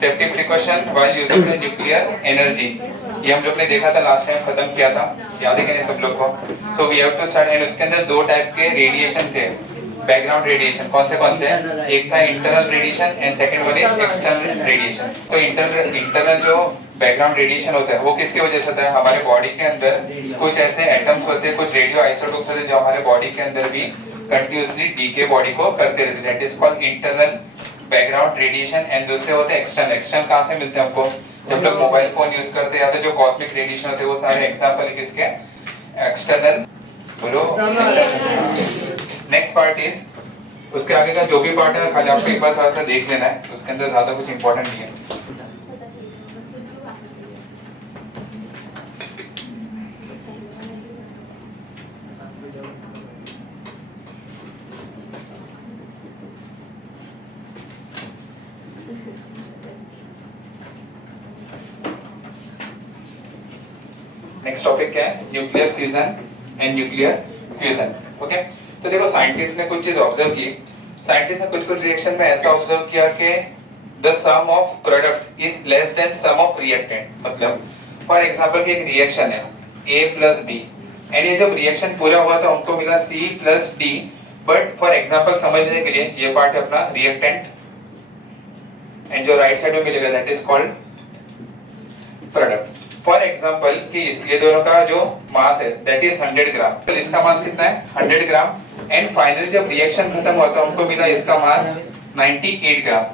Safety precaution while using the nuclear energy, ये हम लोग ने देखा था लास्ट टाइम, खत्म किया था, याद है कि नहीं सब लोग को? So we have to start. And उसके अंदर दो टाइप के रेडिएशन थे, बैकग्राउंड रेडिएशन। कौन से? एक था internal radiation and second one is external radiation. So internal जो बैकग्राउंड रेडिएशन होता है वो किसकी वजह से होता है? हमारे बॉडी के अंदर कुछ ऐसे एटम्स होते हैं, कुछ रेडियो आइसोटोप्स होते हैं जो हमारे बॉडी के अंदर भी कंटिन्यूअसली डीके बॉडी को करते रहते हैं। That is called internal background radiation. And दूसरे होते हैं एक्सटर्नल। एक्सटर्नल कहाँ से मिलते हैं हमको? जब लोग मोबाइल फोन यूज करते हैं या तो जो कॉस्मिक रेडिएशन होते हैं, वो सारे एग्जांपल है किसके? एक्सटर्नल। बोलो। नेक्स्ट पार्ट इज, उसके आगे का जो भी पार्ट है खाली आपको एक बार थोड़ा सा देख लेना है, उसके अंदर ज्यादा कुछ इंपॉर्टेंट नहीं है। नेक्स्ट टॉपिक क्या है? Nuclear fusion and nuclear fusion. Okay, तो देखो साइंटिस्ट ने कुछ चीज ऑब्जर्व की। साइंटिस्ट ने कुछ रिएक्शन में ऐसा ऑब्जर्व किया कि the sum of product is less than sum of reactant. मतलब फॉर एग्जांपल कि एक रिएक्शन है A प्लस B एंड ये जब रिएक्शन पूरा हुआ था उनको मिला C plus D, but for example समझने के लिए ये पार्ट है अपना रिएक्टेंट एंड जो राइट साइड में मिलेगा that is called product. For example कि ये दोनों का जो मास है दैट इज 100 ग्राम, तो इसका मास कितना है? 100 ग्राम। एंड फाइनली जब रिएक्शन खत्म हुआ था उनको मिला इसका मास 98 ग्राम।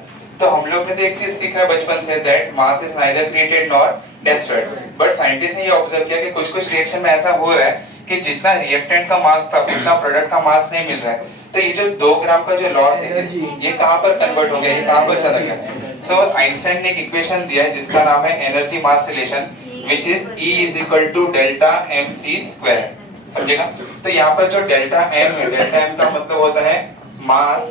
तो हम लोग ने तो एक चीज सीखा है बचपन से, that mass is neither created nor destroyed. But scientist ने ये ऑब्जर्व किया कि कुछ रिएक्शन में ऐसा हो रहा है कि जितना रिएक्टेंट का मास था उतना प्रोडक्ट का मास नहीं मिल रहा है। तो ये जो 2 ग्राम का जो लॉस है ये कहां पर कन्वर्ट हो गया? ये कहां पर चला गया? सो आइंस्टाइन ने एक इक्वेशन दिया है जिसका नाम है energy mass relation, which is E is equal to delta mc square। समझेगा? तो यहाँ पर जो डेल्टा m है, डेल्टा m का मतलब होता है मास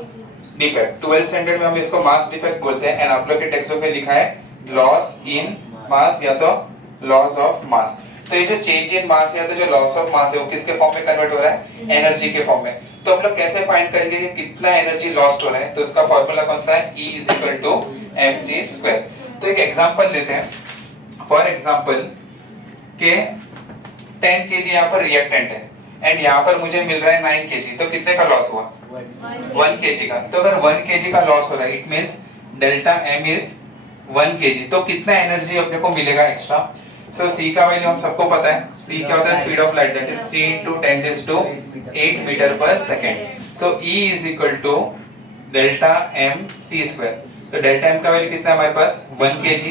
डिफेक्ट। 12th स्टैंडर्ड में हम इसको मास डिफेक्ट बोलते हैं एंड आप लोग के टेक्स्ट बुक में लिखा है लॉस इन मास या तो लॉस ऑफ मास। तो ये जो चेंज इन मास या तो जो लॉस ऑफ मास है वो किसके फॉर्म में कन्वर्ट हो रहा है? एनर्जी के फॉर्म में। तो हम लोग कैसे फाइंड करेंगे कि कितना एनर्जी लॉस्ट हो रहा है? तो उसका फार्मूला कौन सा है? E is equal to mc square। तो एक एग्जांपल लेते हैं। फॉर एग्जांपल के 10 kg यहाँ पर रिएक्टेंट है एंड यहाँ पर मुझे मिल रहा है 9 kg, तो कितने का लॉस हुआ? 1 kg का। तो अगर 1 kg का लॉस हो रहा है it means delta m is 1 kg, तो कितना एनर्जी अपने को मिलेगा एक्स्ट्रा? सो c का वैल्यू हम सबको पता है, c क्या होता है? Speed of light, that is 3 × 10⁸ metre per second. So E is equal to delta m c square. तो डेल्टा m का वैल्यू कितना है हमारे पास? 1 kg।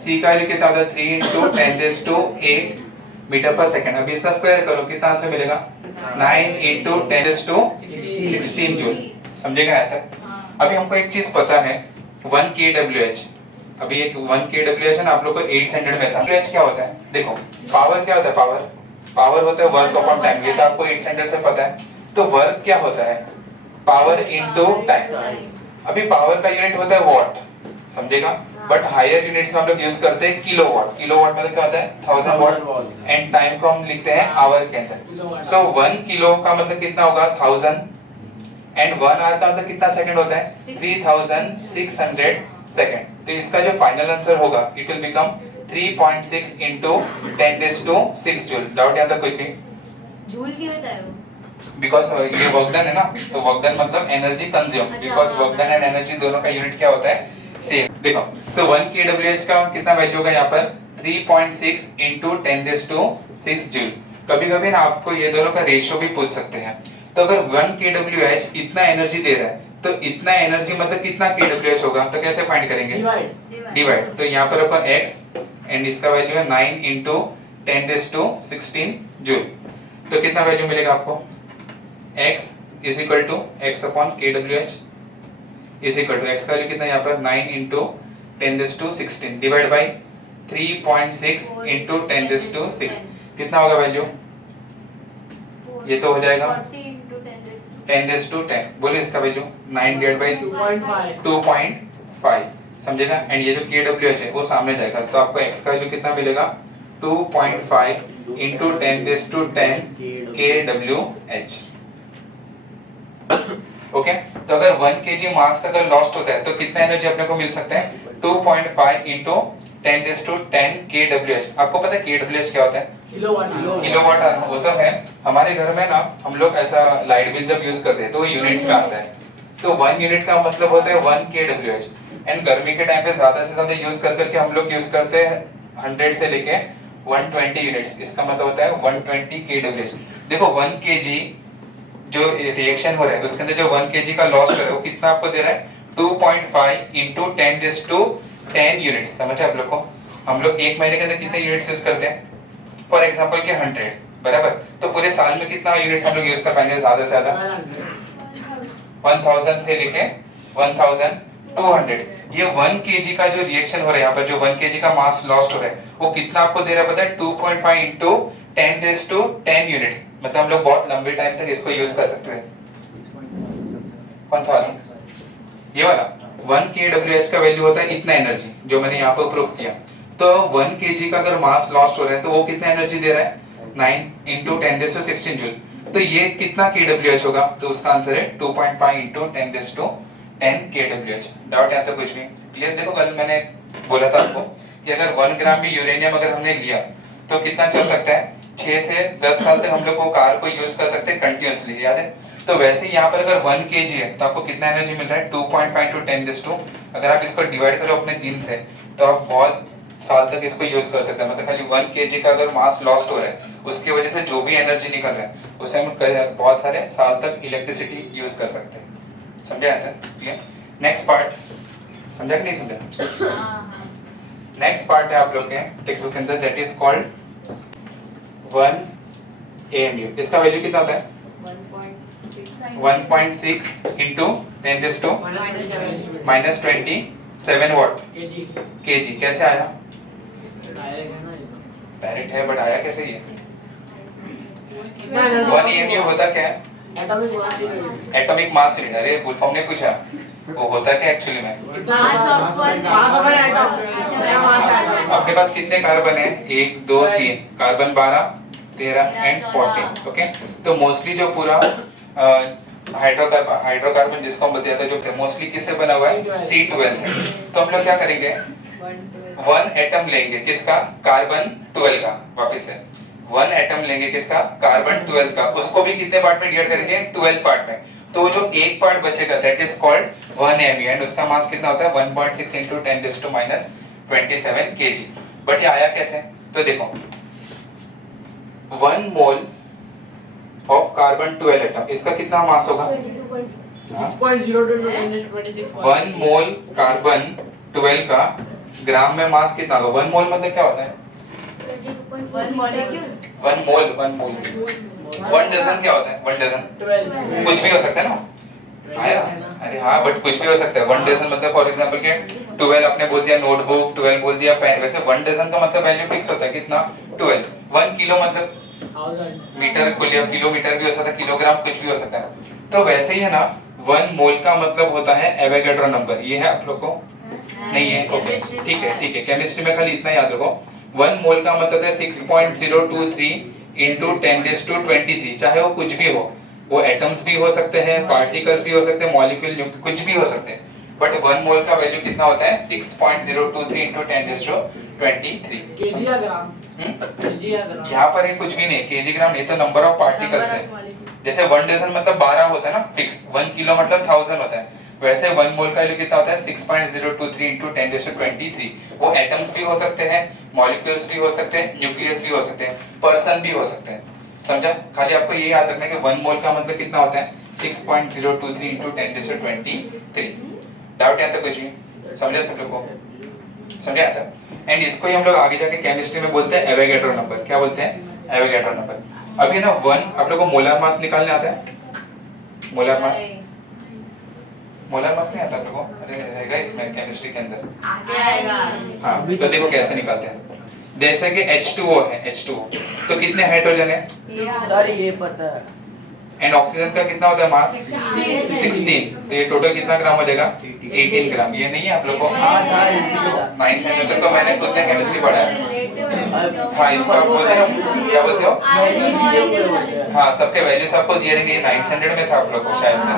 c का वैल्यू कितना होता है? 3 × 10⁸ मीटर पर सेकंड। अभी इसका स्क्वायर करो, कितना आंसर मिलेगा? 9 × 10⁻16 जूल। समझेगा यहाँ तक? अभी हमको एक चीज पता है 1 kWh। अभी एक 1 kWh है ना, आप लोग को 8th स्टैंडर्ड में था। kWh क्या होता है? देखो पावर क्या होता है? पावर होता है वर्क अपॉन टाइम, ये तो आपको 8th स्टैंडर्ड से पता है। तो वर्क क्या होता है? Power into time. अभी पावर का यूनिट होता है वॉट, समझेगा? बट हायर यूनिट्स में हम लोग यूज करते हैं किलोवाट। किलोवाट मतलब क्या होता है? 1000 वाट। एंड टाइम को हम लिखते हैं आवर के अंदर। सो 1 किलो का मतलब कितना होगा? 1000 एंड 1 आवर का मतलब कितना सेकंड होता है? 3600 सेकंड। तो इसका जो फाइनल आंसर होगा it will become 3.6 × 10⁶ joule. Doubt या तो कोई भी? जूल क्यों बताया वो? बिकॉज ये वर्क डन है ना, तो वर्क डन मतलब energy consume. Because work done and energy दोनों का यूनिट क्या होता है? सेम। देखो सो 1 kWh का कितना वैल्यू होगा यहाँ पर? 3.6 × 10⁶ जूल। कभी-कभी ना आपको ये दोनों का रेशियो भी पूछ सकते हैं। तो अगर 1 kWh इतना एनर्जी दे रहा है तो इतना एनर्जी मतलब कितना kWh होगा? तो कैसे फाइंड करेंगे? डिवाइड। तो यहाँ पर आपका x एंड इसका वैल्यू है 9 × 10⁻16 जूल। तो कितना वैल्यू मिलेगा आपको? x is equal to x/kWh is equal to x का वैल्यू कितना यहाँ पर? 9 × 10⁻16 डिवाइड बाय 3.6 × 10⁻6 कितना होगा वैल्यू? ये तो हो जाएगा 10⁻10। बोलिए इसका वैल्यू 9/2.5। समझेगा? एंड ये जो kWh है वो सामने जाएगा, तो आपको x का वैल्यू कितना मिलेगा? 2.5 × 10⁻10 kWh। ओके, तो अगर 1 kg मास का अगर लॉस्ट होता है तो कितना एनर्जी अपने को मिल सकता है? 2.5 इंटू 10⁻10 kWh। आपको पता है kWh क्या होता है? किलोवाट। वो तो है। हमारे घर में ना हम लोग ऐसा लाइट बिल जब यूज करते हैं तो यूनिट्स में आता है, तो 1 यूनिट का मतलब होता है 1 kWh। एंड गर्मी के टाइम पे ज्यादा से ज्यादा यूज कर करके हम लोग यूज करते हैं 100 से लेके 120 यूनिट्स। इसका मतलब होता है 120 kWh। देखो 1 kg जो रिएक्शन हो रहा है उसके अंदर जो 1 kg का लॉस हो रहा है वो कितना आपको दे रहा है? 2.5 इंटू 10⁻10 यूनिट्स। समझे आप लोग को? हम लोग एक महीने के अंदर कितने यूनिट्स यूज करते हैं? फॉर एग्जांपल के 100, बराबर। तो पूरे साल में कितना यूनिट्स हम लोग यूज कर पाएंगे ज्यादा से ज्यादा? 1000 से लेके 1200। ये 1 kg का जो रिएक्शन हो रहा है यहाँ पर, जो 1 kg का मास लॉस्ट हो रहा है वो कितना आपको दे रहा है पता है? 2.5 इंटू 10⁻10 यूनिट्स। मतलब हम लोग बहुत लंबे टाइम तक इसको यूज कर सकते हैं। कौन सा वाला? ये वाला 1 kWh का वैल्यू होता है इतना एनर्जी, जो मैंने यहाँ पर प्रूफ किया। तो 1 kg का अगर मास लॉस्ट हो रहा है तो वो कितना एनर्जी दे रहा है? 9 इंटू 10⁻16 जूल। तो ये कितना kWh होगा? तो उसका आंसर है 2.5 इंटू 10⁻10 kWh। डाउट है तो कुछ भी क्लियर? देखो कल मैंने बोला था आपको कि अगर 1 ग्राम भी यूरेनियम अगर हमने लिया तो कितना चल सकता है? 6 से 10 साल तक हम लोग वो कार को यूज कर सकते हैं कंटिन्यूअसली, याद है? तो वैसे ही यहाँ पर अगर 1 kg है तो आपको कितना एनर्जी मिल रहा है? 2.5 इंटू 10⁻, अगर आप इसको डिवाइड करो अपने दिन से तो आप बहुत साल तक इसको यूज कर सकते हैं। मतलब खाली 1 kg का अगर मास लॉस्ट हो रहा है उसकी वजह से जो भी एनर्जी निकल रहा है उससे हम बहुत सारे साल तक इलेक्ट्रिसिटी यूज कर सकते हैं। समझा आता है? क्लियर? नेक्स्ट पार्ट समझा कि नहीं समझा? नेक्स्ट पार्ट है आप लोग के टेक्स्ट बुक के अंदर, दैट इज कॉल्ड 1 AMU। इसका वैल्यू कितना होता है? 1.6 इंटू 10⁻27 वॉट kg। कैसे आया? डायरेक्ट है बट आया कैसे ये? 1 AMU होता क्या है? Atomic mass unit. अरे फुल फॉर्म ने पूछा, वो होता क्या एक्चुअली में? अपने पास कितने कार्बन है? 1 2 3 कार्बन 12 13 एंड 14। ओके, तो मोस्टली जो पूरा हाइड्रोकार्बन जिसको हम बताते हैं जो मोस्टली किससे बना हुआ है? C12 से। तो हम लोग क्या करेंगे? 1 एटम लेंगे किसका? कार्बन 12 का। वापस से 1 एटम लेंगे किसका? कार्बन 12 का। उसको भी कितने पार्ट में डिवाइड करेंगे? 12 पार्ट में। तो जो एक पार्ट बचेगा that is called 1 AMU and उसका मास कितना होता है? 1.6 इंटू 10⁻27 kg। बट ये आया कैसे? तो देखो 1 मोल ऑफ कार्बन 12 एटम, इसका कितना मास होगा? 1 मोल कार्बन 12 का ग्राम में मास कितना होगा? 1 मोल मतलब क्या होता है? 1 मॉलिक्यूल 1 मोल 1 डजन क्या होता है? 1 डजन कुछ भी हो सकता है ना? आया? अरे हाँ, बट कुछ भी हो सकता है। 1 डजन मतलब फॉर एग्जांपल के 12 आपने बोल दिया नोटबुक, 12 बोल दिया पेन। वैसे 1 डजन का मतलब वैल्यू फिक्स होता है कितना? 12। 1 किलो मतलब मीटर, किलोमीटर भी हो सकता है, किलोग्राम कुछ भी हो सकता है। तो वैसे ही है ना 1 मोल का मतलब होता है एवोगाड्रो नंबर। ये है आप लोग को? नहीं है? ओके ठीक है ठीक है। केमिस्ट्री में खाली इतना याद रखो, 1 मोल का मतलब है 6.023 इंटू 10⁻23। चाहे वो कुछ भी हो, वो एटम्स भी हो सकते हैं, पार्टिकल्स भी हो सकते हैं, मॉलिक्यूल कुछ भी हो सकते हैं। बट 1 मोल का वैल्यू कितना होता है? 6.023 इंटू 10⁻23। यहाँ पर ये कुछ भी नहीं, केजी ग्राम नहीं, तो नंबर ऑफ पार्टिकल्स है। जैसे 1 डजन मतलब 12 होता है ना फिक्स, 1 किलो मतलब 1000 होता है। वैसे 1 मोल का वैल्यू कितना होता है? 6.023 इंटू 10⁻23। वो एटम्स भी हो सकते हैं, मॉलिक्यूल्स भी हो सकते हैं, न्यूक्लियस भी हो सकते हैं, पर्सन भी हो सकते हैं। समझा? खाली आपको ये याद रखना है कि 1 मोल का मतलब कितना होता है? 6.023 इंटू 10⁻23। डाउट है तो कुछ भी समझा सब लोग को? समझा आता है? एंड इसको ही हम लोग आगे जाके केमिस्ट्री में बोलते हैं एवोगाड्रो नंबर। क्या बोलते हैं? Avogadro number. अभी ना 1 आप लोग को मोलर मास निकालने आता है? मोलर मास नहीं आता आप लोग को? अरे रहेगा इसमें केमिस्ट्री के अंदर। आएगा। हाँ, तो देखो कैसे निकालते हैं। जैसे कि H2O है, H2O तो कितने हाइड्रोजन है? सर ये पता है। एंड ऑक्सीजन का कितना होता है मास? 16। तो ये टोटल कितना ग्राम हो जाएगा? 18 ग्राम। ये नहीं है आप लोग को? हाँ था इसकी था। 9 सेंटीमीटर तो मैंने खुद ने केमिस्ट्री पढ़ा है। हाँ, इसको आप बोलते हो क्या बोलते हो? हाँ, सबके वैल्यूज आपको दिए रहेंगे। 9 स्टैंडर्ड में था आप लोग को शायद से।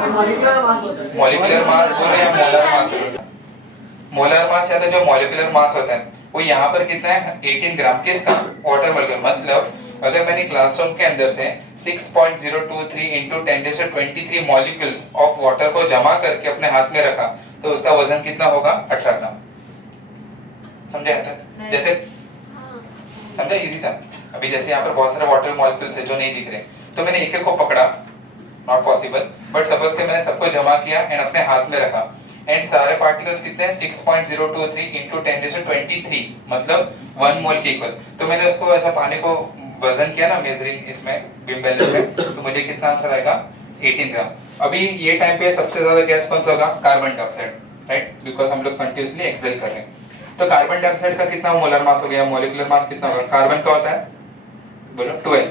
मॉलिक्यूलर मास बोले या मोलर मास बोले? मोलर मास या तो जो मॉलिक्यूलर मास होता है वो यहाँ पर कितना है 18 ग्राम किसका वाटर मॉलिक्यूल मतलब अगर मैंने क्लासरूम के अंदर से 6.023 into 10⁻23 मॉलिक्यूल्स ऑफ वाटर को जमा करके अपने हाथ में रखा तो उसका वजन कितना होगा 18 ग्राम समझा यहाँ तक जैसे समझा इजी था अभी जैसे यहाँ पर बहुत सारे वाटर मॉलिक्यूल्स है जो नहीं दिख रहे तो मैंने एक एक को पकड़ा नॉट पॉसिबल बट सपोज के मैंने सबको जमा किया एंड अपने हाथ में रखा एंड सारे पार्टिकल्स कितने हैं 6.023 into 10⁻23 मतलब 1 मोल के इक्वल तो मैंने उसको ऐसा पानी को वजन किया ना मेजरिंग इसमें बीम बैलेंस में तो मुझे कितना आंसर आएगा 18 ग्राम अभी ये टाइम पे सबसे ज्यादा गैस कौन सा होगा कार्बन डाइऑक्साइड राइट बिकॉज हम लोग कंटिन्यूअसली एक्सेल कर रहे हैं तो कार्बन डाइऑक्साइड का कितना मोलर मास हो गया मॉलिक्यूलर मास कितना होगा कार्बन का होता है बोलो 12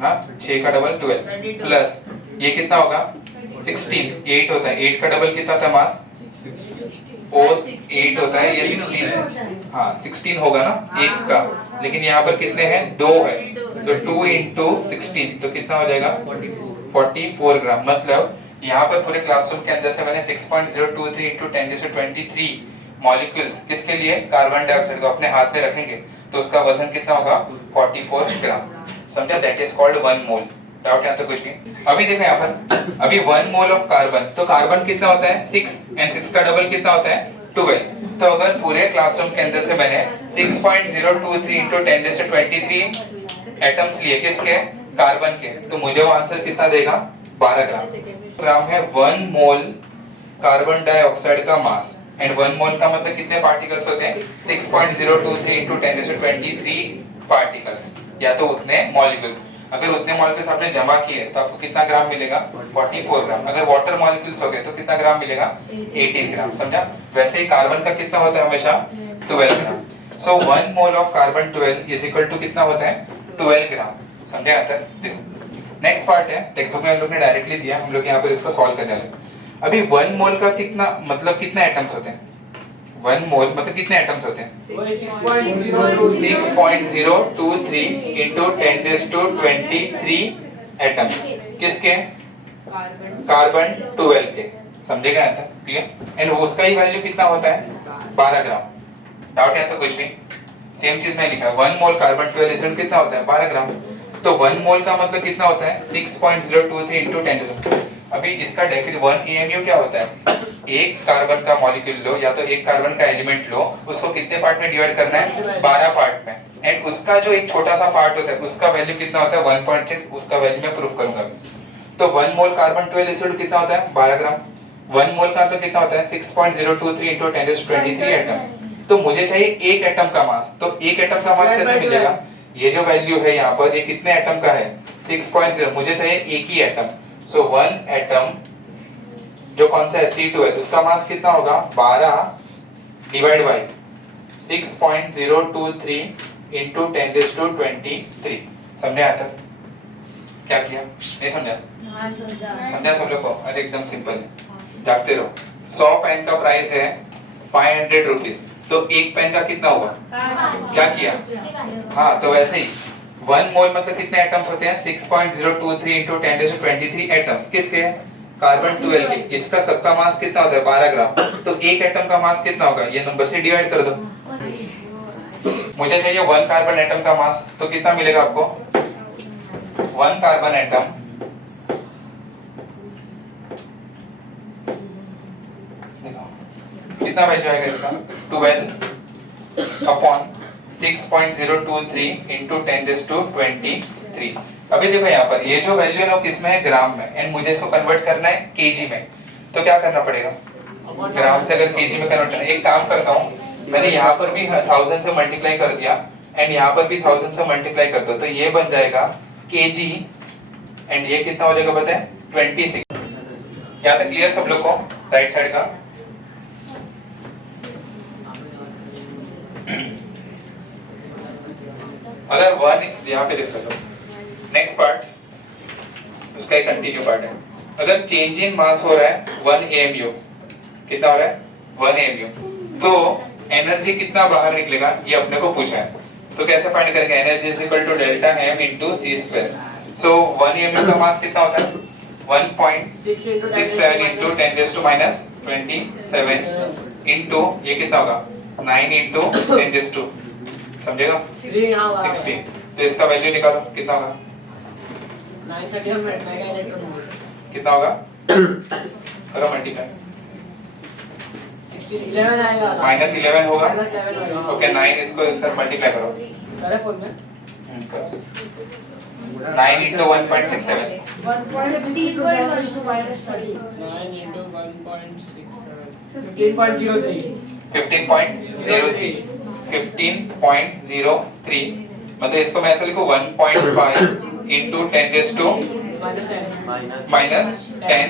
हाँ 6 का डबल 12 प्लस ये कितना होगा 16 8 होता है 8 का डबल कितना होता है मास ओ 8 होता है ये 16 है हाँ 16 होगा ना एक का लेकिन यहाँ पर कितने हैं 2 है तो 2 into 16 तो कितना हो जाएगा 44 ग्राम मतलब यहाँ पर पूरे क्लासरूम के अंदर से मैंने 6.023 into 10⁻23 मॉलिक्यूल्स किसके लिए कार्बन डाइऑक्साइड को अपने हाथ में रखेंगे तो उसका वजन कितना होगा 44 ग्राम समझा that is called 1 mole doubt यहाँ तो कुछ नहीं अभी देखो यहाँ पर अभी 1 मोल ऑफ कार्बन तो कार्बन कितना होता है 6 एंड 6 का डबल कितना होता है 12 तो अगर पूरे क्लासरूम के अंदर से मैंने 6.023 into 10⁻23 एटम्स लिए किसके कार्बन के तो मुझे वो आंसर कितना देगा 12 ग्राम है 1 मोल कार्बन डाइऑक्साइड का मास एंड 1 मोल का मतलब कितने पार्टिकल्स होते हैं 6.023 into 10⁻23 पार्टिकल्स या तो उतने मॉलिक्यूल्स अगर उतने मॉलिक्यूल्स आपने जमा किए तो आपको कितना ग्राम मिलेगा 44 ग्राम अगर वाटर मॉलिक्यूल्स हो गए तो कितना ग्राम मिलेगा 18 ग्राम समझा वैसे ही कार्बन का कितना होता है हमेशा 12 gram so 1 mole of carbon 12 is equal to कितना होता है 12 ग्राम समझे आता है देखो नेक्स्ट पार्ट है टेक्स्ट बुक में हम लोग ने डायरेक्टली दिया हम लोग यहाँ पर इसको सॉल्व करने वाले अभी 1 मोल का कितना मतलब कितने एटम्स होते हैं 1 मोल मतलब कितने एटम्स होते हैं 6.023 into 10⁻23 एटम्स किसके कार्बन 12 के समझेगा यहाँ तक क्लियर एंड उसका ही वैल्यू कितना होता है 12 ग्राम डाउट है तो कुछ भी सेम चीज में लिखा है 1 मोल कार्बन 12 रिजल्ट कितना होता है 12 ग्राम तो 1 मोल का मतलब कितना होता है 6.023 into 10⁻। अभी इसका डेफिनेशन 1 AMU क्या होता है एक कार्बन का मॉलिक्यूल लो या तो एक कार्बन का एलिमेंट लो उसको कितने पार्ट में डिवाइड करना है 12 पार्ट में एंड उसका जो एक छोटा सा पार्ट होता है उसका वैल्यू कितना होता है 1.6 उसका वैल्यू मैं प्रूफ करूंगा तो 1 मोल कार्बन 12 रिजल्ट कितना होता है 12 ग्राम 1 मोल का तो कितना होता है 6.023 into 10⁻23 एटम्स तो मुझे चाहिए एक एटम का मास तो एक एटम का मास कैसे मिलेगा ये जो वैल्यू है यहाँ पर ये कितने एटम का है 6.0 मुझे चाहिए एक ही एटम सो 1 एटम जो कौन सा है C2 है उसका मास कितना होगा 12 डिवाइड बाय 6.023 into 10⁻23 समझे यहाँ तक क्या किया नहीं समझा समझा सब लोग को अरे एकदम सिंपल है जागते रहो 100 पेन का प्राइस है 500 रुपीज तो एक पेन का कितना हुआ क्या किया हाँ तो वैसे ही 1 मोल मतलब कितने एटम्स होते हैं 6.023 into 10⁻23 एटम्स किसके कार्बन 12 के इसका सबका मास कितना होता है 12 ग्राम तो एक एटम का मास कितना होगा ये नंबर से डिवाइड कर दो मुझे चाहिए 1 कार्बन एटम का मास तो कितना मिलेगा आपको 1 कार्बन एटम कितना वैल्यू आएगा इसका 12 अपॉन 6.023 into 10⁻23 अभी देखो यहाँ पर ये जो वैल्यू है ना किस में है ग्राम में एंड मुझे इसको कन्वर्ट करना है केजी में तो क्या करना पड़ेगा ग्राम से अगर केजी में कन्वर्ट करना एक काम करता हूँ मैंने यहाँ पर भी 1000 से मल्टीप्लाई कर दिया एंड यहाँ पर भी 1000 से मल्टीप्लाई कर दो तो ये बन जाएगा केजी एंड ये कितना हो जाएगा बताए 26 यहाँ तक क्लियर सब लोग को राइट साइड का अगर 1 यहाँ पे देख सकते हो नेक्स्ट पार्ट उसका एक कंटिन्यू पार्ट है अगर चेंज इन मास हो रहा है 1 AMU कितना हो रहा है 1 AMU तो एनर्जी कितना बाहर निकलेगा ये अपने को पूछा है तो कैसे फाइंड करेंगे energy is equal to delta m into c²। So 1 AMU का मास कितना होता है 1.67 into 10⁻⁻27 इंटू ये कितना होगा 9 इंटू 10⁻², समझेगा 16। तो इसका वैल्यू निकालो कितना होगा, 931 मेगा इलेक्ट्रॉन वोल्ट कितना होगा, करो मल्टीप्लाई, 11 आएगा -11 होगा। -11 होगा ओके 9 इसको इसका मल्टीप्लाई करो, करे फोन में करो 9 इंटू 1.67 15.1 to -30 9 into 1.67 15.03 15.03 मतलब इसको मैं ऐसे लिखूं 1.5 इंटू 10⁻² -10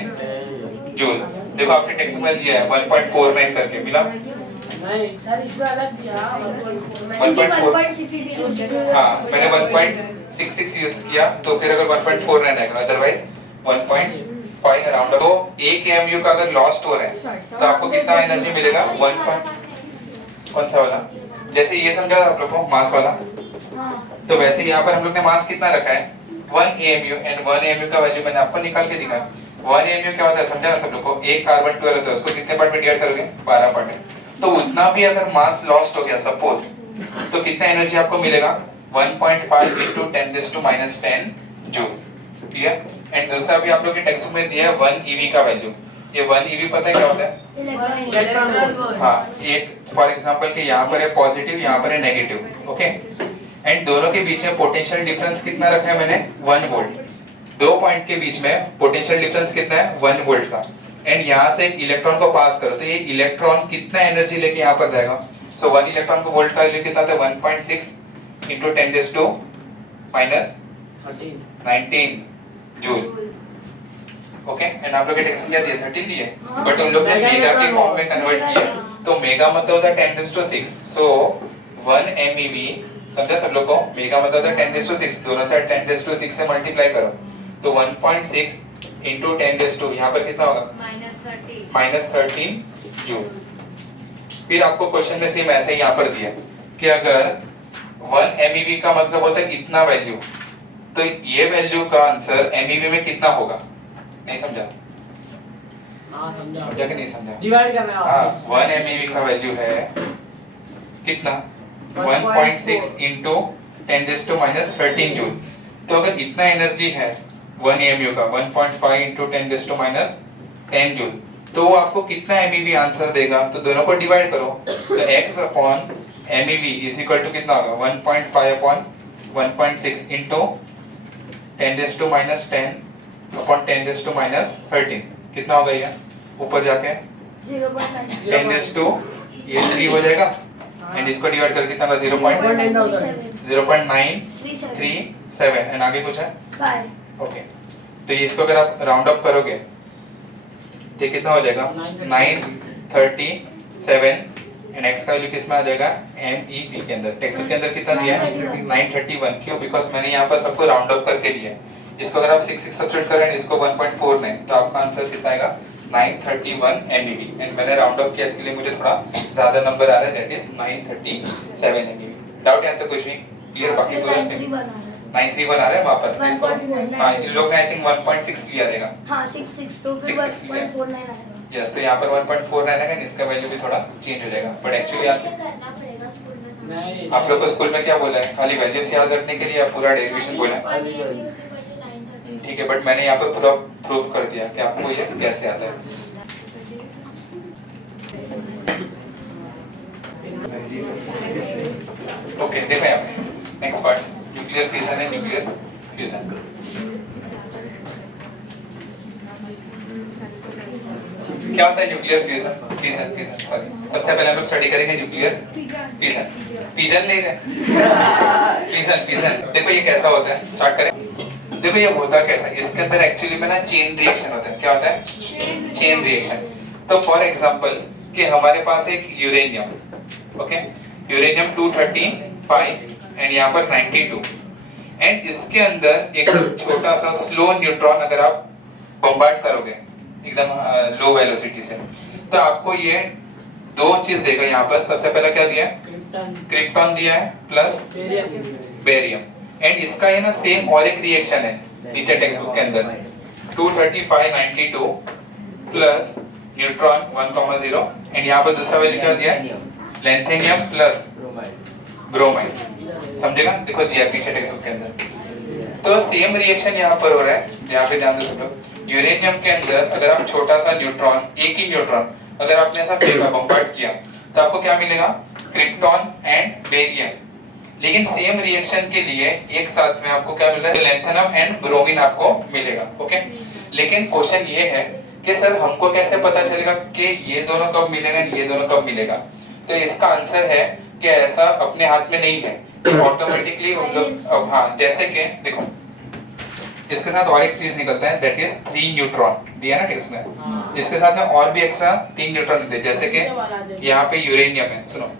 जूल। देखो आपने टेक्स्ट में दिया है 1.49 करके मिला, नहीं सर इसमें अलग दिया 1.66 हाँ मैंने 1.66 यूज किया तो फिर अगर 1.49 आएगा, अदरवाइज 1.5 अराउंड। तो 1 AMU का अगर लॉस्ट हो रहा है तो आपको कितना एनर्जी मिलेगा, 1. कौन सा वाला, जैसे ये समझा था आप लोग को मास वाला, तो वैसे यहाँ पर हम लोग ने मास कितना रखा है 1 AMU, एंड 1 AMU का वैल्यू मैंने आपको निकाल के दिखाया। 1 AMU क्या होता है समझा ना सब लोग को, एक कार्बन 12 होता है, उसको कितने पार्ट में डिवाइड करोगे 12 पार्ट में, तो उतना भी अगर मास लॉस्ट हो गया सपोज तो कितना एनर्जी आपको मिलेगा 1.5 इंटू 10⁻10 जूल, क्लियर। एंड दूसरा भी आप लोग के टेक्स्ट में दिया है 1 EV का वैल्यू, ये 1 EV पता है क्या होता है, हाँ एक फॉर एग्जांपल कि यहाँ पर है पॉजिटिव यहाँ पर है नेगेटिव, ओके, एंड दोनों के बीच में पोटेंशियल डिफरेंस कितना रखा है मैंने 1 वोल्ट, दो पॉइंट के बीच में पोटेंशियल डिफरेंस कितना है 1 वोल्ट का, एंड यहाँ से एक इलेक्ट्रॉन को पास करो तो ये इलेक्ट्रॉन कितना एनर्जी लेके यहाँ पर जाएगा, सो 1 इलेक्ट्रॉन को वोल्ट का वैल्यू कितना था 1.6 इंटू 10⁻³ -19 जूल, ओके। एंड आप लोग के टेक्स्ट में क्या दिया 13 दिए, बट उन लोग ने मेगा के फॉर्म में कन्वर्ट किया, तो मेगा मतलब होता है 10⁻6, सो 1 MeV समझा सब लोग को, मेगा मतलब होता है 10⁻6, दोनों साइड 10⁻6 से मल्टीप्लाई करो तो 1.6 इंटू 10⁻², यहाँ पर कितना होगा -13 जूल। फिर आपको क्वेश्चन में सेम ऐसे ही यहाँ पर दिया कि अगर 1 MeV का मतलब होता है इतना वैल्यू, तो ये वैल्यू का आंसर MeV में कितना होगा, नहीं समझा, हां समझा कि नहीं समझा, डिवाइड करना है हाँ 1 MeV का वैल्यू है कितना 1.6 इंटू 10⁻13 जूल, तो अगर इतना एनर्जी है 1 AMU का 1.5 इंटू 10⁻10 जूल, तो वो आपको कितना MeV आंसर देगा, तो दोनों को डिवाइड करो तो x upon MeV is equal to कितना होगा 1.5 अपॉन 1.6 इंटू 10⁻10 अपॉन 10⁻13 कितना होगा ये ऊपर जाके 10⁻, ये 3 हो जाएगा, एंड इसको डिवाइड करके कितना होगा 0.937, एंड आगे कुछ है, ओके। तो ये इसको अगर आप राउंड अप करोगे तो कितना हो जाएगा 937, एंड x का वैल्यू किस में आ जाएगा MEV के अंदर, टेक्स्ट के अंदर कितना दिया है 931, क्यों, बिकॉज मैंने यहाँ पर सबको राउंड अप करके लिया है, इसको अगर आप 6 सब्स्टिट्यूट करें इसको 1.49, तो आपका आंसर कितना आएगा 931 MeV, एंड मैंने राउंड अप किया इसके लिए मुझे थोड़ा ज्यादा नंबर आ रहा है, दैट इज 937 MeV। डाउट है तो कुछ नहीं, क्लियर, बाकी पूरा सेम 931 आ रहा है वहां पर, इसको हां इन लोग ने आई थिंक 1.6 लिया रहेगा, हाँ 6 तो फिर 1.49 आएगा, यस, तो यहाँ पर 1.49 आएगा, इसका वैल्यू भी थोड़ा चेंज हो जाएगा, बट एक्चुअली आंसर नहीं आप लोग को स्कूल में क्या बोला है, खाली वैल्यूज याद रखने के लिए पूरा डेरिवेशन बोला है, ठीक है, बट मैंने यहाँ पर पूरा प्रूफ कर दिया कि आपको ये कैसे आता है। ओके देखो यहाँ पे नेक्स्ट पार्ट न्यूक्लियर फिशन है, न्यूक्लियर फ्यूजन। क्या होता है nuclear fusion, fission fission sorry, सबसे पहले हम लोग स्टडी करेंगे न्यूक्लियर फिशन, फिजन नहीं रहे फिशन फिशन। देखो ये कैसा होता है, स्टार्ट करें। देखो ये होता कैसा, इसके अंदर एक्चुअली में ना चेन रिएक्शन होता है, क्या होता है चेन रिएक्शन। तो फॉर एग्जांपल कि हमारे पास एक यूरेनियम, ओके, यूरेनियम 235 एंड यहाँ पर 92, एंड इसके अंदर एक छोटा सा स्लो न्यूट्रॉन अगर आप बम्बार्ड करोगे एकदम लो वेलोसिटी से, तो आपको ये दो चीज देगा यहाँ पर। सबसे पहला क्या दिया है, क्रिप्टॉन दिया है प्लस बेरियम, एंड इसका ये ना सेम और एक रिएक्शन है नीचे टेक्स्ट बुक के अंदर, 235 92 प्लस न्यूट्रॉन 1,0 एंड यहाँ पर दूसरा वैल्यू क्या दिया है, लैंथेनियम प्लस ब्रोमाइड। समझेगा, देखो दिया पीछे टेक्स्ट बुक के अंदर। तो सेम रिएक्शन यहाँ पर हो रहा है, यहाँ पे ध्यान दो सब लोग। यूरेनियम के अंदर अगर आप छोटा सा न्यूट्रॉन, एक ही न्यूट्रॉन अगर आपने ऐसा फेंका, बम्बार्ड किया, तो आपको क्या मिलेगा, क्रिप्टॉन एंड बेरियम। लेकिन सेम रिएक्शन के लिए एक साथ में आपको क्या मिल रहा है, लैंथेनम एंड ब्रोमीन आपको मिलेगा। ओके, लेकिन क्वेश्चन ये है कि सर हमको कैसे पता चलेगा कि ये दोनों कब मिलेगा, ये दोनों कब मिलेगा? तो इसका आंसर है कि ऐसा अपने हाथ में नहीं है, ऑटोमेटिकली उन लोग। अब हाँ, जैसे कि देखो इसके साथ और एक चीज निकलता है, दैट इज 3 न्यूट्रॉन दिया ना टेक्स्ट में। इसके साथ में और भी एक्स्ट्रा 3 न्यूट्रॉन देते, जैसे कि यहाँ पे यूरेनियम है, सुनो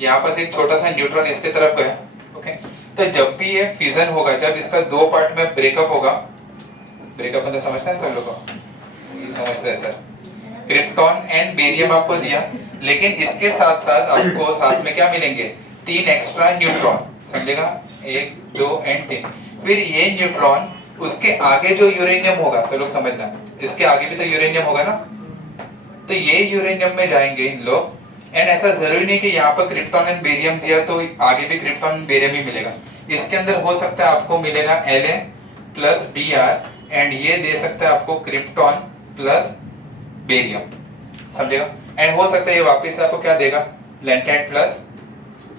यहाँ पर से एक छोटा सा न्यूट्रॉन इसके तरफ गया। ओके, तो जब भी ये फिजन होगा, जब इसका दो पार्ट में ब्रेकअप होगा, ब्रेकअप मतलब समझते हैं सब लोग को, ये समझते हैं सर, क्रिप्टॉन एंड बेरियम आपको दिया, लेकिन इसके साथ साथ आपको साथ में क्या मिलेंगे, 3 एक्स्ट्रा न्यूट्रॉन। समझेगा, 1 2 एंड 3। फिर ये न्यूट्रॉन उसके आगे जो यूरेनियम होगा, सब लोग समझना, इसके आगे भी तो यूरेनियम होगा ना, तो ये यूरेनियम में जाएंगे इन लोग। एंड ऐसा जरूरी नहीं कि यहाँ पर क्रिप्टॉन एंड बेरियम दिया तो आगे भी क्रिप्टॉन एंड बेरियम ही मिलेगा। इसके अंदर हो सकता है आपको मिलेगा La प्लस Br एंड ये दे सकता है आपको क्रिप्टॉन प्लस बेरियम। समझेगा, एंड हो सकता है ये वापस आपको क्या देगा, लैंथेट प्लस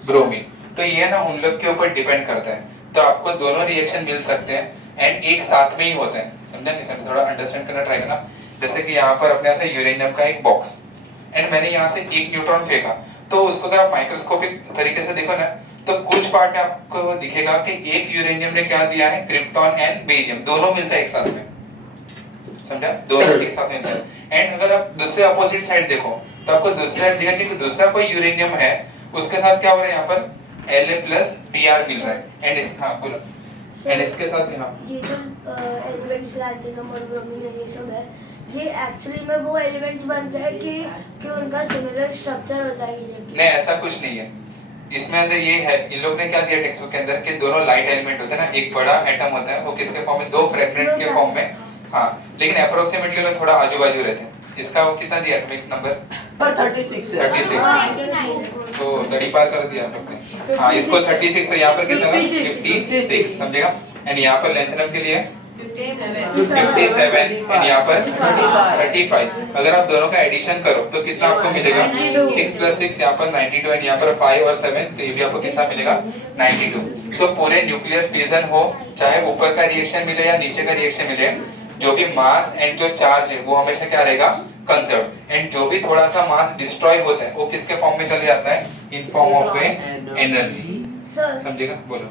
ब्रोमीन। तो ये ना उन लोग के ऊपर डिपेंड करता है, तो आपको दोनों रिएक्शन मिल सकते हैं एंड एक साथ में ही होते हैं। समझा नहीं समझा, थोड़ा अंडरस्टैंड करना ट्राई करना। जैसे कि यहाँ पर अपने से यूरेनियम का एक बॉक्स एंड मैंने यहाँ से 1 न्यूट्रॉन फेंका, तो उसको अगर आप माइक्रोस्कोपिक तरीके से देखो ना, तो कुछ पार्ट में आपको दिखेगा कि एक यूरेनियम ने क्या दिया है, क्रिप्टॉन एंड बेरियम, दोनों मिलता है एक साथ में। समझा, दोनों एक साथ मिलता है। एंड अगर आप दूसरे अपोजिट साइड देखो, तो आपको दूसरी साइड दिखेगा कि दूसरा कोई यूरेनियम है, उसके साथ क्या हो रहा है, यहाँ पर La प्लस Br मिल रहा है। एंड इस, हाँ बोलो, एंड इसके साथ हाँ, ये जो एलिमेंट्स लैंथेनम और ब्रोमीन ये सब है, ये एक्चुअली में वो एलिमेंट्स बनते हैं कि उनका सिमिलर स्ट्रक्चर होता है। नहीं ऐसा कुछ नहीं है, इसमें अंदर ये है, इन लोग ने क्या दिया टेक्स्ट बुक के अंदर कि दोनों लाइट एलिमेंट होते हैं ना, एक बड़ा एटम होता है, वो किसके फॉर्म में, 2 फ्रेगमेंट के फॉर्म में। हाँ, लेकिन अप्रोक्सीमेटली लोग थोड़ा आजू बाजू रहते हैं। इसका वो कितना दिया एटॉमिक नंबर, पर 36 है। 36, तो 30 पार कर दिया आप लोग ने। हाँ, इसको 36, तो यहाँ पर कितना होगा, 56। समझेगा, एंड यहाँ पर लैंथेनम के लिए 57 एंड यहाँ पर 35। अगर आप दोनों का एडिशन करो तो कितना आपको मिलेगा, 6 + 6 यहाँ पर 92 एंड यहाँ पर 5 और 7, तो ये भी आपको कितना मिलेगा, 92। तो पूरे न्यूक्लियर फिजन हो, चाहे ऊपर का रिएक्शन मिले या नीचे का रिएक्शन मिले, जो भी मास एंड जो चार्ज है वो हमेशा क्या रहेगा, कंजर्व। एंड जो भी थोड़ा सा मास डिस्ट्रॉय होता है वो किसके फॉर्म में चले जाता है, इन फॉर्म ऑफ एनर्जी। समझेगा, बोलो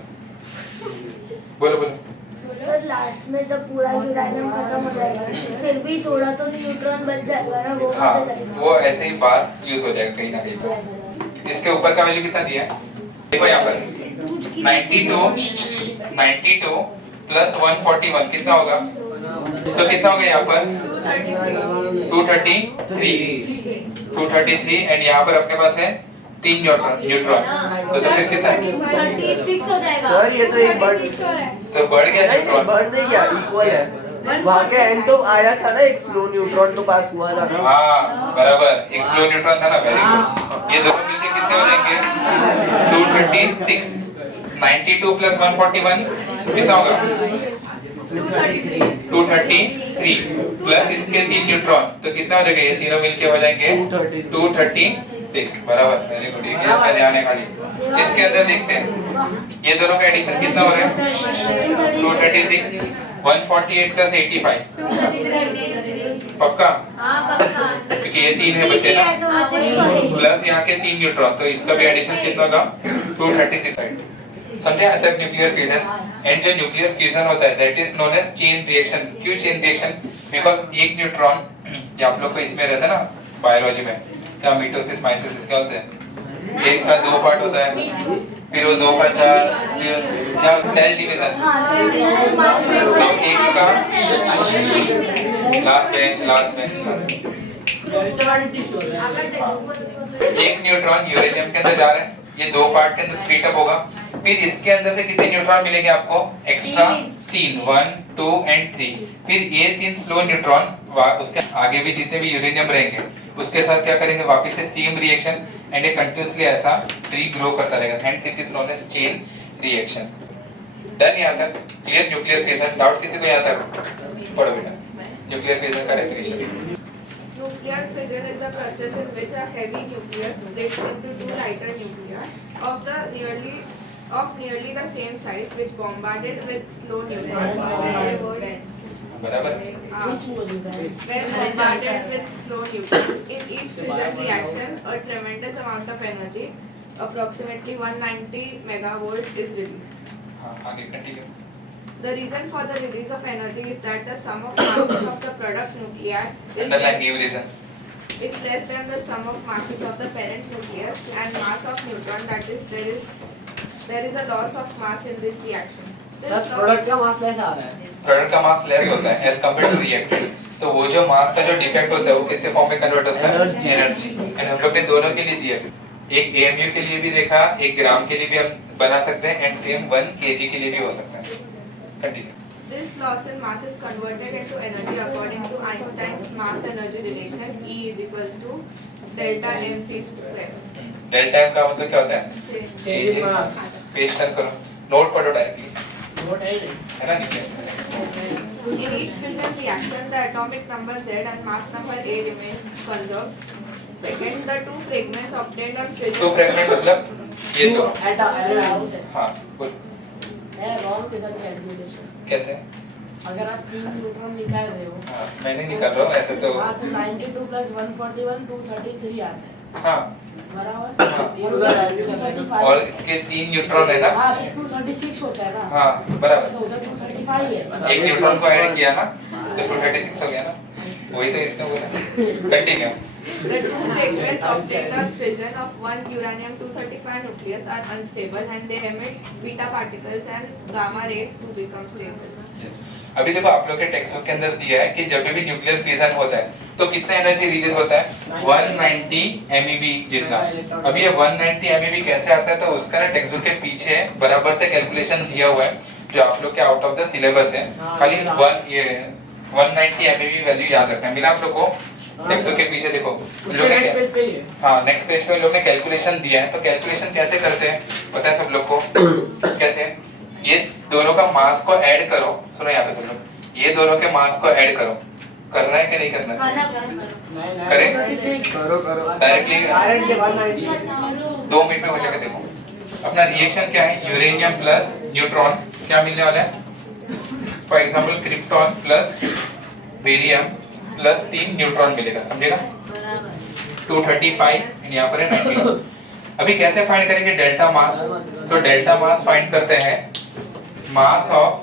बोलो बोलो। सर लास्ट में जब पूरा यूरेनियम खत्म हो जाएगा, फिर भी थोड़ा तो न्यूट्रॉन बच जाएगा ना, वो हाँ, बच जाएगा। वो ऐसे ही बार यूज हो जाएगा कहीं ना कहीं। इसके ऊपर का वैल्यू कितना दिया है, देखो यहाँ पर 92 प्लस 141 कितना होगा, सो कितना होगा यहाँ पर 233 एंड यहाँ पर अपने पास है 3 न्यूट्रॉन, तो फिर कितना, 36 हो जाएगा सर ये तो एक बढ़, तो बढ़ गया नहीं न्यूट्रॉन। बढ़ नहीं गया, इक्वल है। वहाँ के एंड तो आया था ना, एक स्लो न्यूट्रॉन तो पास हुआ था ना। हाँ बराबर, एक स्लो न्यूट्रॉन था ना, वेरी गुड। ये दोनों मिलके कितने हो जाएंगे, 236, 92 प्लस 141 कितना होगा, 233 प्लस इसके 3 न्यूट्रॉन, तो कितना हो जाएगा, ये तीनों मिलके हो जाएंगे 236। बराबर, वेरी गुड, ये क्या ध्यान है खाली। इसके अंदर देखते हैं ये दोनों का एडिशन कितना हो रहा है, 236, 148 प्लस 85, पक्का, क्योंकि ये 3 है बचे ना, प्लस यहाँ के 3 न्यूट्रॉन, तो इसका भी एडिशन कितना होगा, 236। समझे यहाँ तक न्यूक्लियर फिजन। एंड जो न्यूक्लियर फिजन होता है that is known as chain reaction. क्यों चेन रिएक्शन, बिकॉज एक न्यूट्रॉन, ये आप लोग को इसमें रहता है ना बायोलॉजी में, क्या मिटोसिस माइटोसिस क्या होता है, एक का 2 पार्ट होता है, फिर वो 2 का 4, फिर क्या सेल डिवीजन, सो एक का लास्ट बेंच। एक न्यूट्रॉन यूरेनियम के अंदर जा रहा है, ये 2 पार्ट के अंदर स्प्लिट अप होगा, फिर इसके अंदर से कितने न्यूट्रॉन मिलेंगे आपको, एक्स्ट्रा 3, 1 2 एंड 3। फिर ये 3 स्लो न्यूट्रॉन उसके आगे भी जितने भी यूरेनियम रहेंगे उसके साथ क्या करेंगे, वापस से सेम रिएक्शन एंड ये कंटिन्यूअसली ऐसा ट्री ग्रो करता रहेगा, hence it is known as chain reaction. Done यहाँ तक क्लियर? न्यूक्लियर फिजन डाउट किसी को यहाँ तक? पढ़ो बेटा न्यूक्लियर फिजन का definition. Nuclear fission is the process in which a heavy nucleus splits into two lighter nuclei of nearly the same size, which bombarded with slow neutrons. बराबर। When bombarded with slow neutrons, in each fission reaction, a tremendous amount of energy, approximately 190 megavolt, is released. हाँ आगे continue. The reason for the release of energy is that the sum of masses of the product nuclei underline new region. is less than the sum of masses of the parent nucleus and mass of neutron, that is there is a loss of mass in this reaction. This sir product का मास less आ रहा है। Product का मास less होता है as compare to reactant, तो वो जो मास का जो डिफेक्ट होता है वो किससे फॉर्म में कन्वर्ट होता है? एनर्जी। एंड हम लोग ने दोनों के लिए दिया, एक एएमयू के लिए भी देखा, एक ग्राम के लिए भी हम बना सकते हैं एंड सेम 1 kg के लिए भी हो सकता है। Continue. This loss in mass is converted into energy according to Einstein's mass energy relation, E is equals to delta mc square. Delta M का मतलब क्या होता है? Change. Change in mass. पेश कर करो, नोट पढ़ो डायरेक्टली, नोट है ही नहीं। है ना नीचे। In each fission reaction, the atomic number Z and mass number A remain conserved. Second, the two fragments obtained on fission. Two fragment मतलब ये दो। एटम हाँ बोल है रॉन्ग फिजन कैलकुलेशन। कैसे? अगर आप 3 न्यूट्रॉन निकाल रहे हो, हाँ मैंने निकाल रहा हूँ ऐसे तो। हाँ तो 92 + 141 233 आता है। हाँ बराबर। हाँ। 235 और इसके 3 न्यूट्रॉन है ना? हाँ तो 236 होता है ना। हाँ बराबर। तो उधर 235 है। एक न्यूट्रॉन को ऐड किया ना तो 236 हो गया ना, वही तो इसने बोला। Continue. The two fragments obtained on fission of one uranium-235 nucleus are unstable and they emit beta particles and gamma rays to become stable. Yes. अभी देखो आप लोग के टेक्स्ट बुक के अंदर दिया है कि जब भी न्यूक्लियर फिजन होता है तो कितना एनर्जी रिलीज होता है? 190 MeV जितना। अब ये 190 MeV कैसे आता है, तो उसका ना टेक्स्ट बुक के पीछे बराबर से कैलकुलेशन दिया हुआ है जो आप लोग के आउट ऑफ द सिलेबस है। खाली 190 MeV वैल्यू याद रखना है। मिला आप लोग को? टेक्स्ट बुक के पीछे देखो हाँ नेक्स्ट पेज पे लोग ने कैलकुलेशन दिया है, तो कैलकुलेशन कैसे करते हैं पता है सब लोग को? कैसे? ये दोनों का मास को ऐड करो, सुनो यहाँ पे सब लोग, ये दोनों के मास को ऐड करो, करना है कि नहीं करना है? करें? डायरेक्टली 2 मिनट में हो जाएगा। देखो अपना रिएक्शन क्या है, यूरेनियम प्लस न्यूट्रॉन क्या मिलने वाला है? For example krypton plus barium plus 3 neutron मिलेगा, समझेगा? 235 यहाँ पर है 92। अभी कैसे फाइंड करेंगे डेल्टा मास? सो डेल्टा मास फाइंड करते हैं मास ऑफ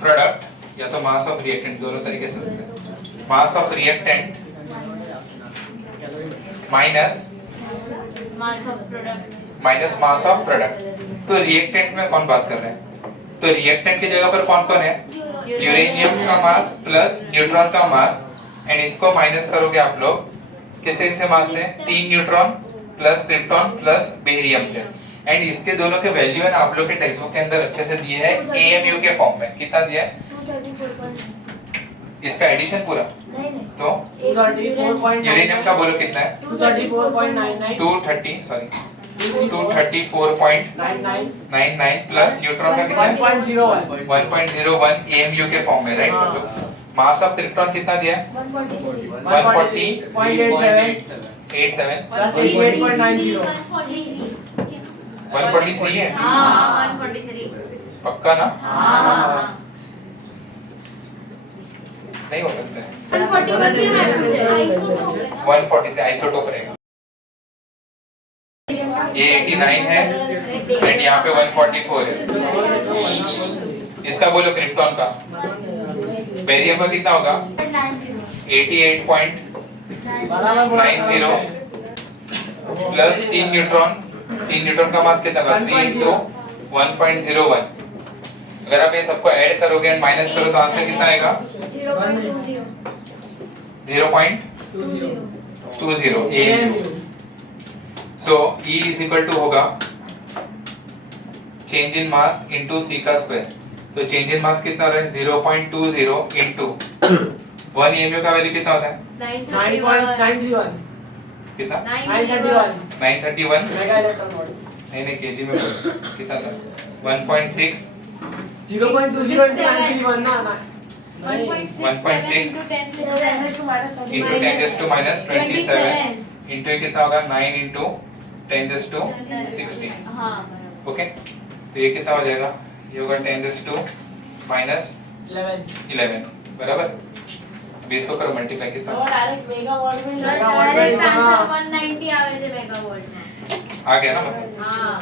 प्रोडक्ट या तो मास ऑफ रिएक्टेंट, दोनों तरीके से होते हैं। मास of reactant minus mass of product. तो रिएक्टेंट में कौन बात कर रहे हैं? तो रिएक्टेंट की जगह पर कौन कौन है? यूरेनियम का मास प्लस न्यूट्रॉन का मास, एंड इसको माइनस करोगे आप लोग किससे मास से? 3 neutron plus krypton plus barium से। एंड इसके दोनों के वैल्यू है ना आप लोग के टेक्स्ट बुक के अंदर अच्छे से दिए हैं एएमयू के फॉर्म में। कितना दिया है? 234. इसका एडिशन पूरा नहीं तो 234.99 यूरेनियम का बोलो कितना है? 234.99 234.99 प्लस न्यूट्रॉन का कितना है? 1.01 1.01 एएमयू के फॉर्म में, राइट सब लोग? मास ऑफ क्रिप्टॉन कितना दिया है? 143. 140.87 प्लस 88.90 143 है हाँ 143 पक्का ना? हाँ नहीं हो सकता है। 141 की मैं पूछे 143 आइसोटोप रहेगा। ये 89 है एंड यहाँ पे 144 है। इसका बोलो क्रिप्टॉन का। बेरियम का कितना होगा? 88.90 प्लस 3 न्यूट्रॉन का मास कितना होगा? 3 into 1.01। अगर आप ये सबको ऐड करोगे एंड माइनस करो तो आंसर कितना आएगा? 0.20 AMU। So E is equal to होगा change in mass into C का स्क्वायर। तो चेंज इन मास कितना हो रहा है? 0.20 इंटू 1 EMU का वैल्यू कितना होता है? 9.931 कितना? 931 931 मेगा इलेक्ट्रॉन वोल्ट नहीं केजी में बोलो कितना था? 1.6 0.20 ना 1.67 into 10 10 to minus 27 into ये कितना होगा 9 into 10 to 16 हाँ ओके तो ये कितना हो जाएगा? ये होगा 10 to minus 11 बराबर। अभी इसको करो मल्टीप्लाई कितना तो डायरेक्ट मेगा वोल्ट में सर डायरेक्ट आंसर 190 आवे છે मेगावोल्ट में आ गया ना मतलब? हाँ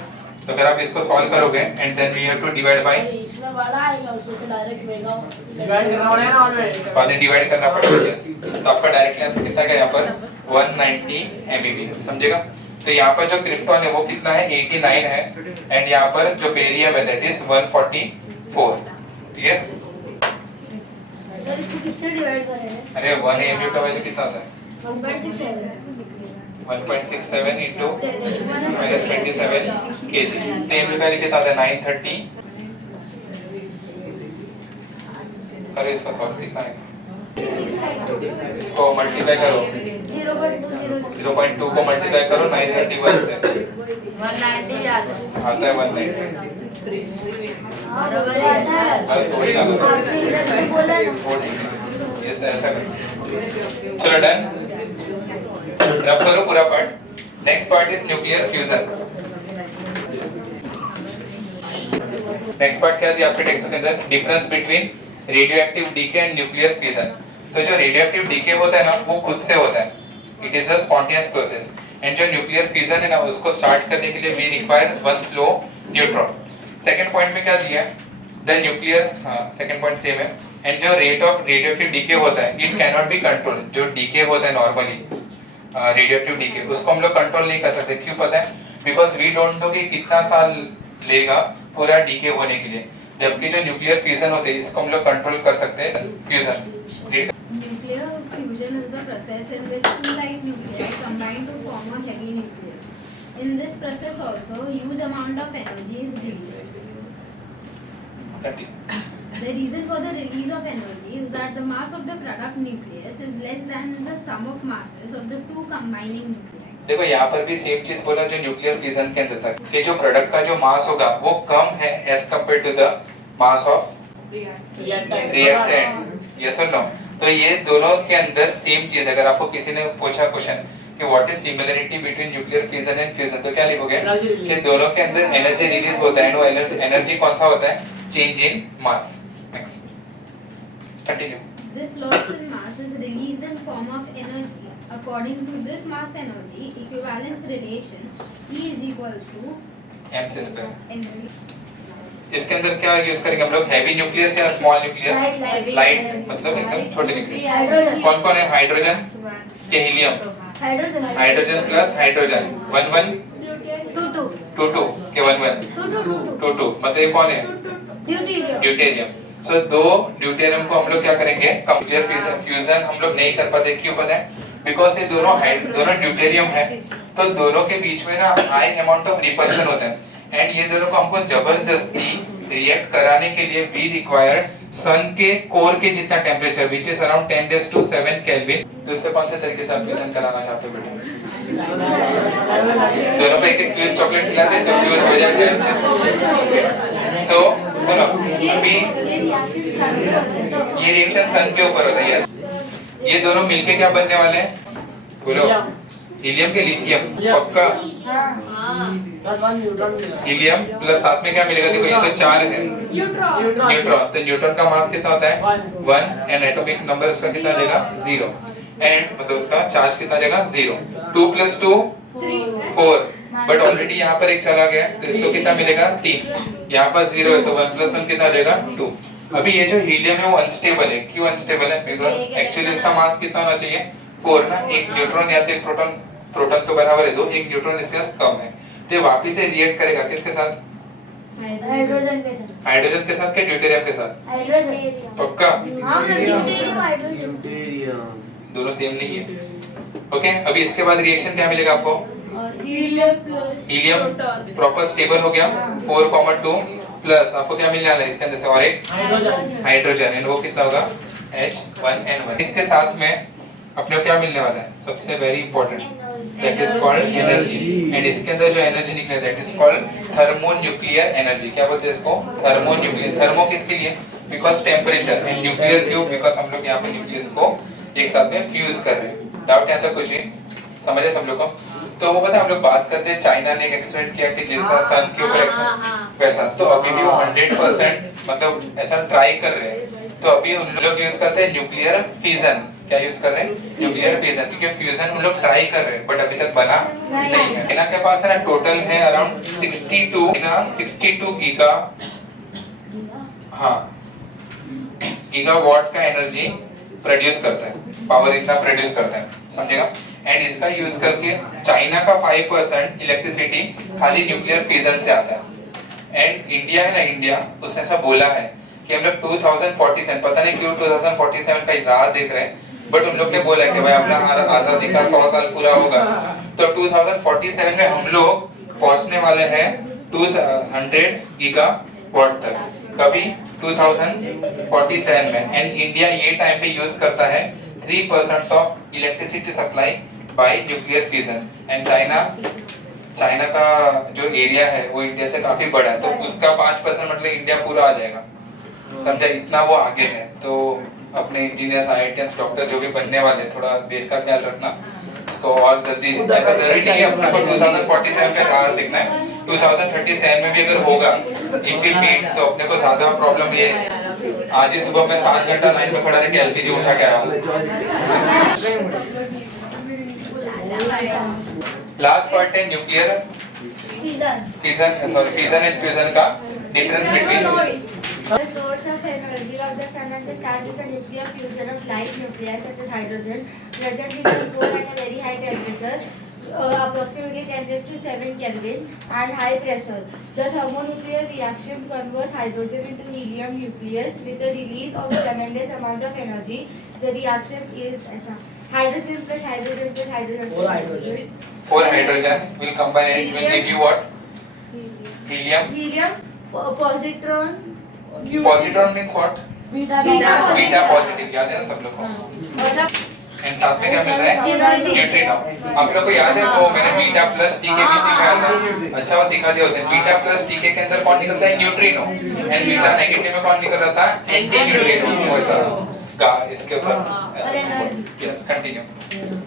तो अगर आप इसको सॉल्व करोगे and then we have to divide by इसमें बड़ा आएगा उसको तो डायरेक्ट मेगा डिवाइड करना पड़ेगा ना और बाद में डिवाइड करना पड़ेगा यस तो आपका डायरेक्टली आंसर कितना गया यहाँ पर 190 MeV समझेगा। तो यहाँ पर जो क्रिप्टॉन है वो कितना है 89 है एंड यहाँ पर जो बेरियम है दैट इज 144 क्लियर। सर इसको किससे डिवाइड करेंगे? अरे 1 MeV का वैल्यू कितना होता है? 1.67 into minus 27 kg तो MeV का वैल्यू कितना होता है 930 करो इसका सॉल्व कितना है इसको मल्टीप्लाई करो 0.2 को मल्टीप्लाई करो 931 से 190 आता है 190 बस थोड़ी ना यस ऐसा करो चलो डन रब करो पूरा part. Next part is nuclear fusion. Next part क्या दिया आपके टेक्स्ट के अंदर? Difference between radioactive decay and nuclear fusion. तो जो रेडियोएक्टिव डीके होता है ना वो खुद से होता है it is a spontaneous process and जो न्यूक्लियर फ्यूजन है ना उसको स्टार्ट करने के लिए we require one slow neutron. Second point में क्या दिया है? The nuclear second point same है एंड जो रेट ऑफ रेडियोएक्टिव डीके होता है it cannot be control. जो डीके होता है नॉर्मली रेडियोएक्टिव डीके उसको हम लोग कंट्रोल नहीं कर सकते। क्यों पता है? बिकॉज वी डोंट नो कि कितना साल लेगा पूरा डीके होने के लिए, जबकि जो न्यूक्लियर फ्यूजन होते हैं इसको हम लोग कंट्रोल कर सकते हैं fusion. Nuclear fusion is the process in which two light nuclei combine to form a heavy nucleus. In this process also, huge amount of energy is released. The reason for the release of energy is that the mass of the product nucleus is less than the sum of masses of the two combining nuclei. देखो यहाँ पर भी same चीज बोला जो nuclear fusion के अंदर था कि जो प्रोडक्ट का जो मास होगा वो कम है as compare to the mass of reactant. Yes और नो? तो ये दोनों के अंदर सेम चीज। अगर आपको किसी ने पूछा क्वेश्चन कि what is similarity between nuclear fusion and fusion तो क्या लिखोगे कि दोनों के अंदर एनर्जी रिलीज होता है। वो एनर्जी कौन सा होता है? Change in mass. Next continue. This loss in mass is released in form of energy. According to this mass energy equivalence relation, E is equals to m/2। mc. इसके अंदर क्या यूज करेंगे हम लोग? हैवी न्यूक्लियस या small nucleus? Light मतलब एकदम छोटे न्यूक्लियस। कौन कौन है? हाइड्रोजन के हीलियम, हाइड्रोजन प्लस हाइड्रोजन 1 1 2 2 के 1 1 2 2 मतलब ये कौन है? ड्यूटेरियम। सो दो ड्यूटेरियम को हम लोग क्या करेंगे? न्यूक्लियर फ्यूजन हम लोग नहीं कर पाते। क्यों पता है? बिकॉज ये दोनों ड्यूटेरियम है तो दोनों के बीच में ना हाई अमाउंट ऑफ रिपल्शन होता है एंड ये दोनों को हमको जबरदस्ती रिएक्ट कराने के लिए वी रिक्वायर सन के कोर के जितना temperature which is around 10⁷ kelvin. दूसरे कौन से तरीके से आप फ्यूजन कराना चाहते हो बेटा? दोनों को एक एक फ्यूज चॉकलेट खिलाते हैं तो फ्यूज हो जाते हैं। सो सुनो अभी ये रिएक्शन सन के ऊपर होता है। यस ये दोनों मिलके क्या बनने वाले हैं? बोलो। हीलियम के लिथियम पक्का। हीलियम प्लस साथ में क्या मिलेगा? देखो ये तो 4 है न्यूट्रॉन। तो न्यूट्रॉन का मास कितना होता है? 1 एंड एटॉमिक नंबर इसका कितना देगा? 0 एंड मतलब उसका चार्ज कितना देगा? 0। 2 + 2 4 बट ऑलरेडी यहाँ पर एक चला गया तो इसको कितना मिलेगा? 3। यहाँ पर 0 है तो 1 + 1 कितना देगा? 2। अभी ये जो हीलियम है वो अनस्टेबल है। क्यों अनस्टेबल है? बिकॉज़ एक्चुअली इसका मास कितना होना चाहिए? 4 ना। एक न्यूट्रॉन या तो एक प्रोटॉन तो बराबर है 2, एक न्यूट्रॉन इसके साथ कम है तो ये वापस से रिएक्ट करेगा किसके साथ? हाइड्रोजन के साथ के ड्यूटेरियम के साथ? पक्का? दोनों सेम नहीं है। ओके अभी इसके बाद रिएक्शन क्या मिलेगा आपको? हीलियम प्रॉपर स्टेबल हो गया 4,2 प्लस आपको क्या मिलने वाला है इसके अंदर से? और एक हाइड्रोजन एंड वो कितना होगा? H1N1। इसके साथ में अपने को क्या मिलने वाला है सबसे very important, that is called energy. And इसके अंदर जो एनर्जी निकले that is called thermonuclear energy. क्या बोलते हैं इसको? थर्मोन्यूक्लियर। थर्मो किसके लिए? बिकॉज टेम्परेचर, एंड न्यूक्लियर क्यों? बिकॉज हम लोग यहाँ पे न्यूक्लियस को एक साथ में फ्यूज कर रहे हैं। डाउट यहाँ तक कुछ नहीं समझे सब लोग को? तो वो पता हम लोग बात करते हैं चाइना ने एक एक्सपेरिमेंट किया कि जैसा सन के ऊपर वैसा, तो अभी भी वो 100% मतलब ऐसा ट्राई कर रहे हैं। तो अभी उन लोग यूज करते हैं न्यूक्लियर फिजन। क्या यूज कर रहे हैं? न्यूक्लियर फिजन, क्योंकि फ्यूजन हम लोग ट्राई कर रहे हैं बट अभी तक बना नहीं है। इनके पास है ना टोटल है अराउंड 62 गीगा, हाँ गीगावाट का एनर्जी प्रोड्यूस करता है, पावर इतना प्रोड्यूस करता है, समझेगा? एंड इसका यूज करके चाइना का 5% इलेक्ट्रिसिटी खाली न्यूक्लियर फिजन से आता है। एंड इंडिया है ना, इंडिया उसने ऐसा बोला है कि हम लोग 2047, पता नहीं क्यों 2047 का राह देख रहे हैं, बट उन लोग ने बोला कि भाई अपना आजादी का 100 साल पूरा होगा तो 2047 में हम लोग पहुंचने वाले हैं 200 गीगावाट तक। कभी 2047 में। एंड इंडिया ये टाइम पे यूज करता है 3% of electricity supply bye nuclear fission. And China का जो एरिया है वो इंडिया से काफी बड़ा है, तो उसका 5% मतलब इंडिया पूरा आ जाएगा, समझा? इतना वो आगे है। तो अपने इंजीनियर्स, आईआईटीएंस, डॉक्टर जो भी बनने वाले, थोड़ा देश का ख्याल रखना, इसको और जल्दी, ऐसा जरूरी नहीं है अपने को 2047 का राह देखना है, 2037 में भी अगर होगा इफ वी मीट तो अपने को ज्यादा प्रॉब्लम ये, आज ही सुबह मैं 7 घंटा लाइन में खड़ा रह के एलपीजी उठा के आया हूँ। लास्ट पार्ट है न्यूक्लियर फिजन एंड फ्यूजन का difference between. The source of energy of the sun and the stars is the nuclear fusion of light nuclei such as hydrogen present in the core at a very high temperature, approximately 10⁻⁷ Kelvin, and high pressure. The thermonuclear reaction converts hydrogen into helium nucleus with the release of a tremendous amount of energy. The reaction is hydrogen plus hydrogen plus hydrogen plus hydrogen. 4 hydrogen will combine and will give you what? Helium. Positron. Positron means what? Beta beta positive, याद है ना सब लोग को? And साथ में क्या मिल रहा है? न्यूट्रिनो। आप लोग को याद है वो मैंने बीटा प्लस डीके भी सिखाया था, अच्छा वो सिखा दिया उसने। बीटा प्लस डीके के अंदर कौन निकलता है? न्यूट्रिनो। एंड बीटा नेगेटिव में कौन निकल रहा था? Anti neutrino. वैसा इसके ऊपर yes continue.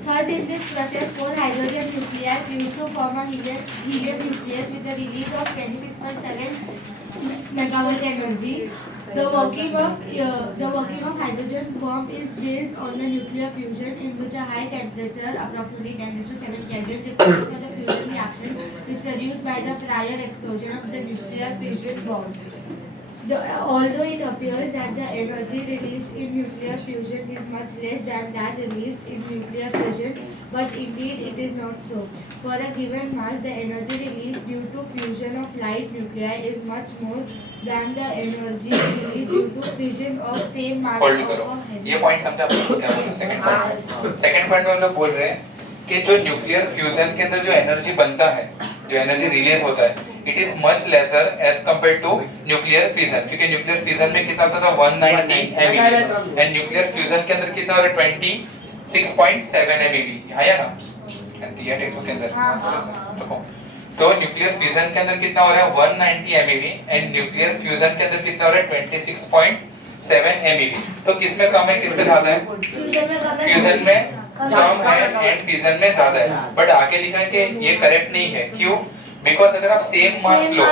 Thus, in this process, 4 hydrogen nuclei fuse to form a helium nucleus with the release of 26.7 megawatt energy. The working of hydrogen bomb is based on the nuclear fusion, in which a high temperature, approximately 10⁻⁷ Kelvin, required for the fusion reaction is produced by the prior explosion of the nuclear fission bomb. Although it appears that the energy released in nuclear fusion is much less than that released in nuclear fission, but indeed it is not so. For a given mass, the energy released due to fusion of light nuclei is much more than the energy released due to fission of same mass hold of करो, a heavy. ये point समझा आपको क्या बोला? Second point में हम लोग बोल रहे हैं कि जो न्यूक्लियर फ्यूजन के अंदर जो एनर्जी बनता है, जो एनर्जी रिलीज होता है, it is much lesser as compare to nuclear fission. क्योंकि न्यूक्लियर फिजन में कितना था 190 MeV एंड न्यूक्लियर फ्यूजन के अंदर कितना हो रहा है 26.7 MeV। है या ना? दिया टेक्स्ट के अंदर थोड़ा सा रखो। तो न्यूक्लियर फिजन के अंदर कितना हो रहा है 190 MeV एंड न्यूक्लियर फ्यूजन के अंदर कितना हो रहा है 26.7 MeV। तो किसमें कम है किसमें ज्यादा है? फ्यूजन में कम है एंड फिजन में ज्यादा है। बट आगे लिखा है कि ये करेक्ट नहीं है, क्यों? बिकॉज अगर आप सेम मास लो,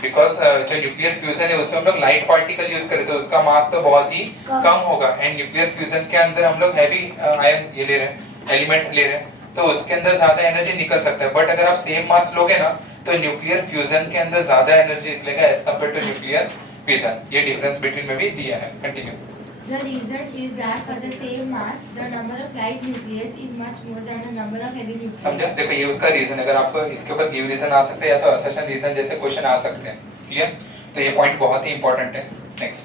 बिकॉज जो न्यूक्लियर फ्यूजन है उसमें हम लोग लाइट पार्टिकल यूज करें तो उसका मास तो बहुत ही कम होगा। एंड न्यूक्लियर फ्यूजन के अंदर हम लोग हैवी आयन ये ले रहे हैं, एलिमेंट्स ले रहे हैं, तो उसके अंदर ज्यादा एनर्जी निकल सकता है। बट अगर आप सेम मास लोगे ना तो न्यूक्लियर फ्यूजन के अंदर ज्यादा एनर्जी निकलेगा as compare to nuclear fission. ये डिफरेंस बिटवीन में भी दिया है। Continue. The reason is that for the same mass, the number of light nucleus is much more than the number of heavy nucleus. समझे? देखो ये उसका रीजन, अगर आपको इसके ऊपर गिव रीजन आ सकते हैं या तो असर्शन रीजन जैसे क्वेश्चन आ सकते हैं। क्लियर? तो ये पॉइंट बहुत ही इंपॉर्टेंट है। Next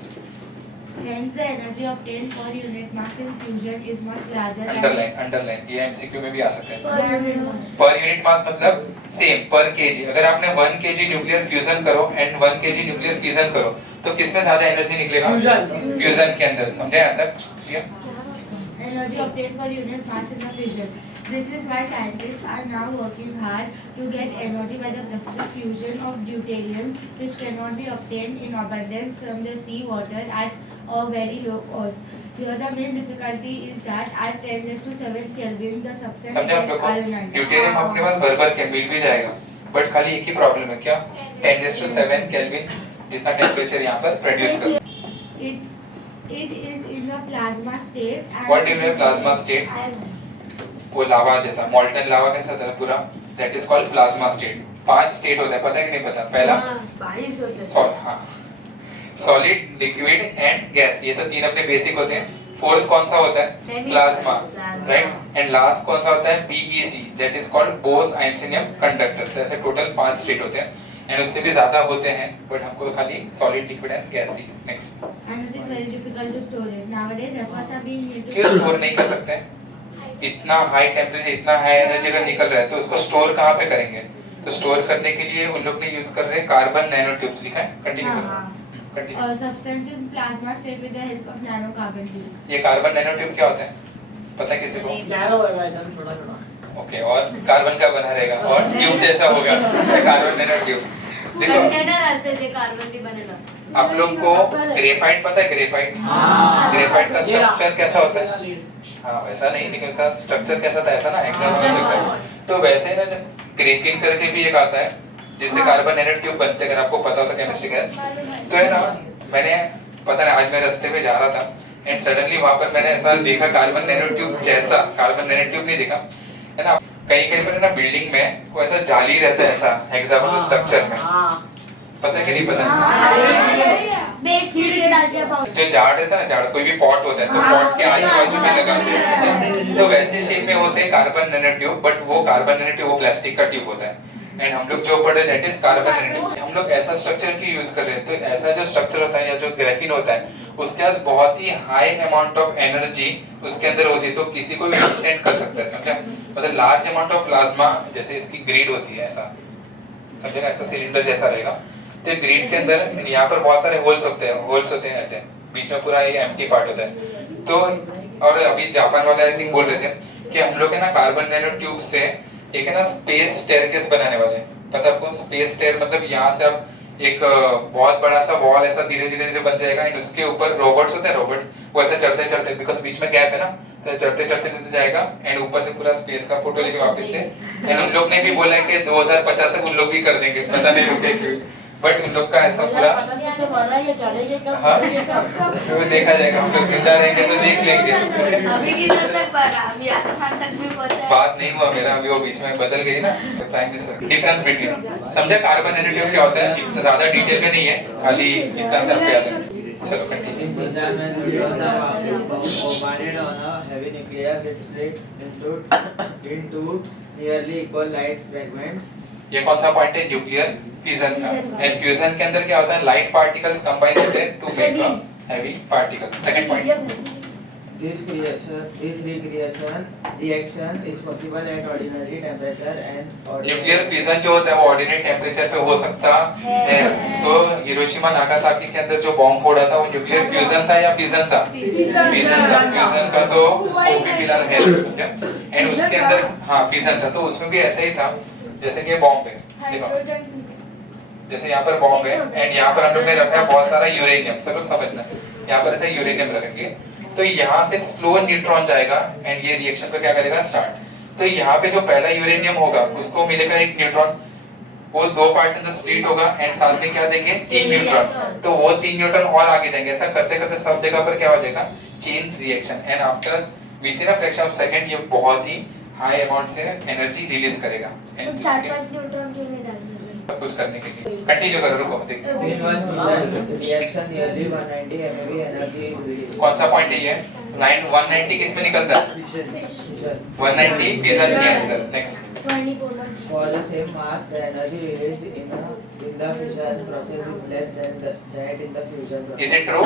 Hence, the energy obtained per unit mass in fusion is much larger underline ये एमसीक्यू में भी आ सकते हैं। than पर यूनिट मास मतलब सेम पर केजी। अगर आपने 1 केजी न्यूक्लियर फ्यूजन करो एंड 1 केजी न्यूक्लियर फिजन करो तो किसमें ज्यादा एनर्जी निकलेगा? फ्यूजन के अंदर। समझे यहाँ तक? energy obtained per unit mass in the fission. This is why scientists are now working hard to get energy by the process of fusion of deuterium, which cannot be obtained in abundance from the sea water at a very low cost. Here the main difficulty is that at 10⁷ Kelvin the substance समझे आप is लोग को? ionized. Deuterium अपने पास भर के मिल भी जाएगा, but खाली एक ही प्रॉब्लम है क्या? 10⁷ केल्विन जितना टेम्परेचर यहाँ पर प्रोड्यूस कर। It is in the plasma state. And What do you mean plasma state? वो लावा जैसा, मॉल्टन लावा कैसा था पूरा, that is called plasma state. 5 state होता है, पता है कि नहीं पता? पहला सॉलिड, लिक्विड एंड गैस, ये तो 3 अपने बेसिक होते हैं। 4th कौन सा होता है? Plasma, right. एंड लास्ट कौन सा होता है? BeC, that is called Bose Einstein conductor. तो ऐसे टोटल 5 स्टेट होते हैं एंड उससे भी ज्यादा होते हैं, बट हमको तो खाली solid, liquid and gas he. Next, And it is very difficult to store it. Nowadays efforts are being made to क्यों स्टोर नहीं कर सकते? इतना हाई टेम्परेचर, इतना हाई एनर्जी अगर निकल रहा है तो उसको स्टोर कहाँ पे करेंगे? तो स्टोर करने के लिए उन लोग ने यूज कर रहे हैं कार्बन नैनो ट्यूब्स। लिखा है? कंटिन्यू करो, continue. substance in plasma state with the help of nanocarbon tube. ये कार्बन नैनो ट्यूब क्या होता है? पता है किसी को? नैनो होगा एकदम छोटा। ओके, और कार्बन का बना रहेगा और ट्यूब जैसा होगा, कार्बन नैनो ट्यूब। देखो कंटेनर असते ते कार्बन दी बनेला। आप लोग को ग्रेफाइट पता है? ग्रेफाइट, ग्रेफाइट का स्ट्रक्चर कैसा होता है? हाँ, वैसा नहीं निकलता। स्ट्रक्चर कैसा होता है? ऐसा ना, हेक्सागोनल। तो वैसे ना ग्रेफीन करके भी एक आता है जिससे कार्बन नैनो ट्यूब बनते हैं, अगर आपको पता होता केमिस्ट्री का। तो है ना, मैंने पता नहीं आज मैं रास्ते पे जा रहा था एंड सडनली वहां पर मैंने ऐसा देखा कार्बन नैनो ट्यूब जैसा, कार्बन नैनो ट्यूब नहीं देखा है ना, कहीं पर ना बिल्डिंग में कोई ऐसा जाली रहता है ऐसा हेक्सागोनल स्ट्रक्चर में, पता है कि नहीं पता? बेस में डालते हैं पाउडर। जो झाड़ रहता है ना, झाड़ कोई भी पॉट होता है तो पॉट के आजू बाजू में लगाते हैं, तो वैसे शेप में होते हैं कार्बन नैनो ट्यूब, बट वो कार्बन नैनो ट्यूब वो प्लास्टिक का ट्यूब होता है। एंड हम लोग जो पढ़े that is carbon nano tube. हम लोग ऐसा स्ट्रक्चर की यूज कर रहे हैं, तो ऐसा जो स्ट्रक्चर होता है या जो ग्रेफीन होता है उसके पास बहुत ही हाई अमाउंट ऑफ एनर्जी उसके अंदर होती है, तो किसी को भी विथस्टैंड कर सकता है। समझा? मतलब लार्ज अमाउंट ऑफ प्लाज्मा, जैसे इसकी ग्रिड होती है ऐसा, समझेगा? ऐसा सिलेंडर जैसा रहेगा, तो ग्रिड के अंदर यहाँ पर बहुत सारे होल्स होते हैं ऐसे, बीच में पूरा ये एम्प्टी पार्ट होता है। तो और अभी जापान वाले आई थिंक बोल रहे थे कि हम लोग है ना कार्बन नैनो ट्यूब से एक है ना स्पेस स्टेयरकेस बनाने वाले हैं। पता है आपको? स्पेस स्टेयर मतलब यहाँ से आप एक बहुत बड़ा सा वॉल ऐसा धीरे धीरे बनता जाएगा एंड उसके ऊपर रोबोट्स होते हैं, रोबोट्स वो ऐसा चढ़ते चढ़ते, बिकॉज बीच में गैप है ना, तो चढ़ते चढ़ते जाएगा एंड ऊपर से पूरा स्पेस का फोटो लेके वापस से। एंड उन लोग ने भी बोला है कि 2050 तक उन लोग भी कर देंगे, पता नहीं लोग क्या, बट उन लोग का ऐसा पूरा हाँ, तो देखा जाएगा। हम लोग जिंदा रहेंगे तो देख लेंगे। अभी किधर तक बढ़ा? अभी आसमान तक भी पहुंचा। बात नहीं हुआ मेरा, अभी वो बीच में बदल गई ना प्राइम मिनिस्टर। डिफरेंस बिटवीन, समझा कार्बन नैनो ट्यूब क्या होता है? इतना ज्यादा डिटेल में नहीं है, खाली इतना सा आपको याद है। चलो continue. In fission, when neutrons are bombarded on a heavy nucleus, it splits into nearly equal light fragments. ये कौन सा पॉइंट है? न्यूक्लियर फिजन का। एंड फ्यूजन के अंदर क्या होता है? लाइट पार्टिकल्स कंबाइन होते हैं to make a heavy particle. Second point, This reaction is possible at ordinary temperature and nuclear fission जो होता है वो ऑर्डिनरी टेम्परेचर पे हो सकता है। तो हिरोशिमा नागासाकी के अंदर जो बॉम्ब फोड़ा था वो न्यूक्लियर फ्यूजन था या फिजन था? फिजन था। फ्यूजन का तो स्कोप भी फिलहाल है, एंड उसके अंदर हाँ फिजन था, तो उसमें भी ऐसा ही था जैसे कि बॉम्ब है। देखो जैसे यहाँ पर बॉम्ब है एंड यहाँ पर हम लोग ने रखा है बहुत सारा यूरेनियम। सब लोग समझना, यहाँ पर ऐसे यूरेनियम रखेंगे तो यहाँ से स्लो न्यूट्रॉन जाएगा एंड ये रिएक्शन को क्या करेगा? स्टार्ट। तो यहाँ पे जो पहला यूरेनियम होगा उसको मिलेगा एक न्यूट्रॉन, वो 2 पार्ट के अंदर स्प्लिट होगा एंड साथ में क्या देंगे? 3 न्यूट्रॉन। तो वो 3 न्यूट्रॉन और आगे जाएंगे। ऐसा करते करते सब जगह पर क्या हो जाएगा? Chain reaction. And after with in a fraction of second ये बहुत ही हाई अमाउंट से एनर्जी रिलीज करेगा। तो 4-5 न्यूट्रॉन क्यों नहीं डाल कुछ करने के लिए कंटिन्यू करो, रुको देखते हैं। in one fission reaction nearly 190 MeV energy is released. कौन सा पॉइंट है ये? 190 किस में निकलता है? Fission. 190 फिजन के अंदर। Next, 24 For the same mass, the energy released in the fission process is less than that in the fusion process. Is it true?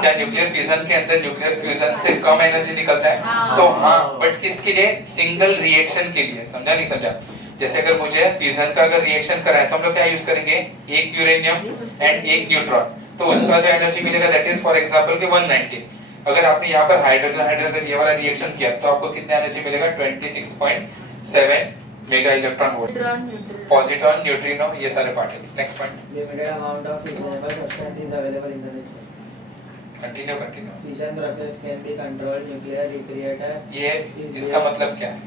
क्या न्यूक्लियर फ्यूजन के अंदर न्यूक्लियर फ्यूजन से कम एनर्जी निकलता है? तो हाँ, बट किसके लिए? सिंगल रिएक्शन के लिए। समझा नहीं समझा? जैसे अगर मुझे फ्यूजन का अगर रिएक्शन करना है तो हम लोग क्या यूज करेंगे? एक यूरेनियम एंड एक न्यूट्रॉन, तो उसका जो एनर्जी मिलेगा दैट इज फॉर एग्जांपल के 190। अगर आपने यहाँ पर हाइड्रोजन हाइड्रोजन ये वाला रिएक्शन किया तो आपको कितना एनर्जी मिलेगा? 26.7 mega electron volt. Positron, neutrino, ये सारे particles. Next point, Limited amount of fissionable substance is available in the nature. Continue continue. Fission process can be controlled. Nuclear reactor ये इसका मतलब क्या है?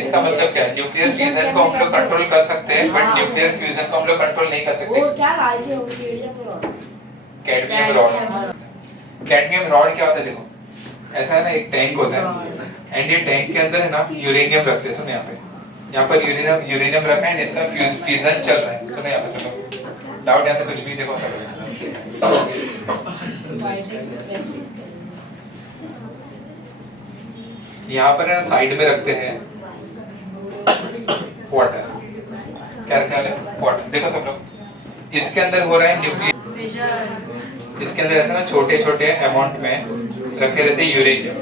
इसका मतलब क्या है? न्यूक्लियर फ्यूजन को हम लोग कंट्रोल कर सकते हैं, बट न्यूक्लियर फ्यूजन को हम लोग कंट्रोल नहीं कर सकते। वो क्या लाए थे वो cadmium rod? Cadmium rod. Cadmium rod क्या होता है? देखो ऐसा है ना, एक टैंक होता है एंड ये टैंक के अंदर है ना यूरेनियम रखते हैं। सुनो यहाँ पर यूरेनियम रखा है, इसका फ्यूजन चल रहा है। सुनो यहाँ पे सब डाउट यहाँ तो कुछ भी देखो सब यहाँ पर है ना साइड में रखते हैं वाटर। क्या रखने वाले? वाटर। देखो सब लोग, इसके अंदर हो रहा है न्यूक्लियर, इसके अंदर ऐसा ना छोटे छोटे अमाउंट में रखे रहते हैं यूरेनियम।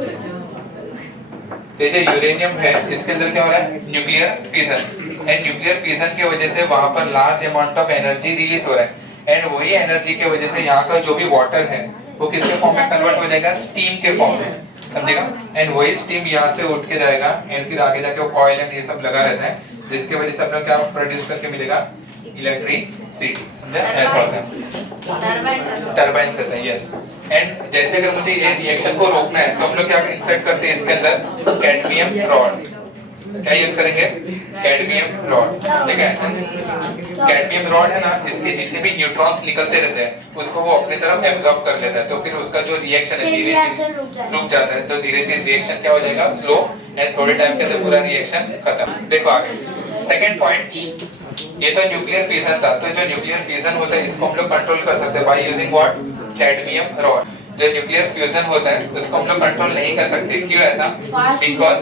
तो जो यूरेनियम है इसके अंदर क्या हो रहा है? Nuclear fusion. And nuclear fusion की वजह से वहां पर large amount of energy release हो रहा है, एंड वही एनर्जी की वजह से यहाँ का जो भी वाटर है वो किसके फॉर्म में कन्वर्ट हो जाएगा? स्टीम के फॉर्म में। समझेगा? एंड वही स्टीम यहाँ से उठ के जाएगा एंड फिर आगे जाके वो कॉइल एंड ये सब लगा रहता है, जिसकी वजह से अपना क्या प्रोड्यूस करके मिलेगा? इलेक्ट्रिसिटी। समझा? ऐसा होता है, टरबाइन से होता है। यस। एंड जैसे अगर मुझे ये रिएक्शन को रोकना है तो हम लोग क्या इंसर्ट करते हैं इसके अंदर? Cadmium rod. क्या यूज करेंगे? Cadmium rod. ठीक है? कैडमियम रॉड है ना, इसके जितने भी न्यूट्रॉन्स निकलते रहते हैं उसको वो अपनी तरफ एब्जॉर्ब कर लेता है, तो फिर उसका जो रिएक्शन है धीरे धीरे रुक जाता है। तो धीरे धीरे रिएक्शन क्या हो जाएगा? स्लो, एंड थोड़े टाइम के अंदर पूरा रिएक्शन खत्म। देखो आगे सेकंड पॉइंट, ये तो न्यूक्लियर फ्यूजन था। तो जो न्यूक्लियर फ्यूजन होता है इसको हम लोग कंट्रोल कर सकते हैं by using what? Cadmium rod. जो न्यूक्लियर फ्यूजन होता है उसको हम लोग कंट्रोल नहीं कर सकते। क्यों ऐसा? बिकॉज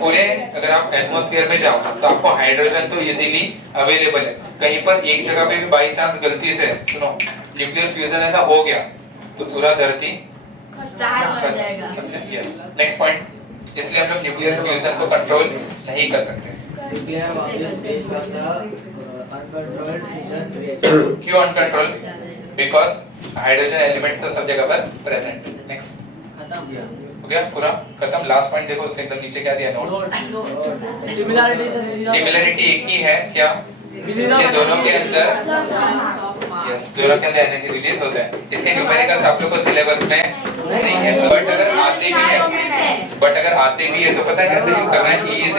पूरे अगर आप एटमॉस्फेयर में जाओ तो आपको हाइड्रोजन तो इजीली अवेलेबल है, कहीं पर एक जगह पे भी बाय चांस गलती से सुनो न्यूक्लियर फ्यूजन ऐसा हो गया तो पूरा धरती स्टार बन जाएगा। यस। नेक्स्ट पॉइंट, इसलिए हम लोग न्यूक्लियर फ्यूजन को कंट्रोल नहीं कर सकते। nuclear bomb is based on the uncontrolled fission reaction. क्यों अनकंट्रोल? बिकॉज हाइड्रोजन एलिमेंट्स तो सब जगह पर प्रेजेंट। नेक्स्ट, हो गया पूरा खत्म। लास्ट पॉइंट देखो, उसके एकदम नीचे क्या दिया? नोट। सिमिलरिटी एक ही है क्या? ये दोनों के अंदर, यस, दोनों के अंदर एनर्जी रिलीज होता है। इसके न्यूमेरिकल्स आप लोग को सिलेबस में नहीं है, बट अगर आते भी है तो पता है कैसे करना है? E =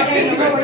mc²।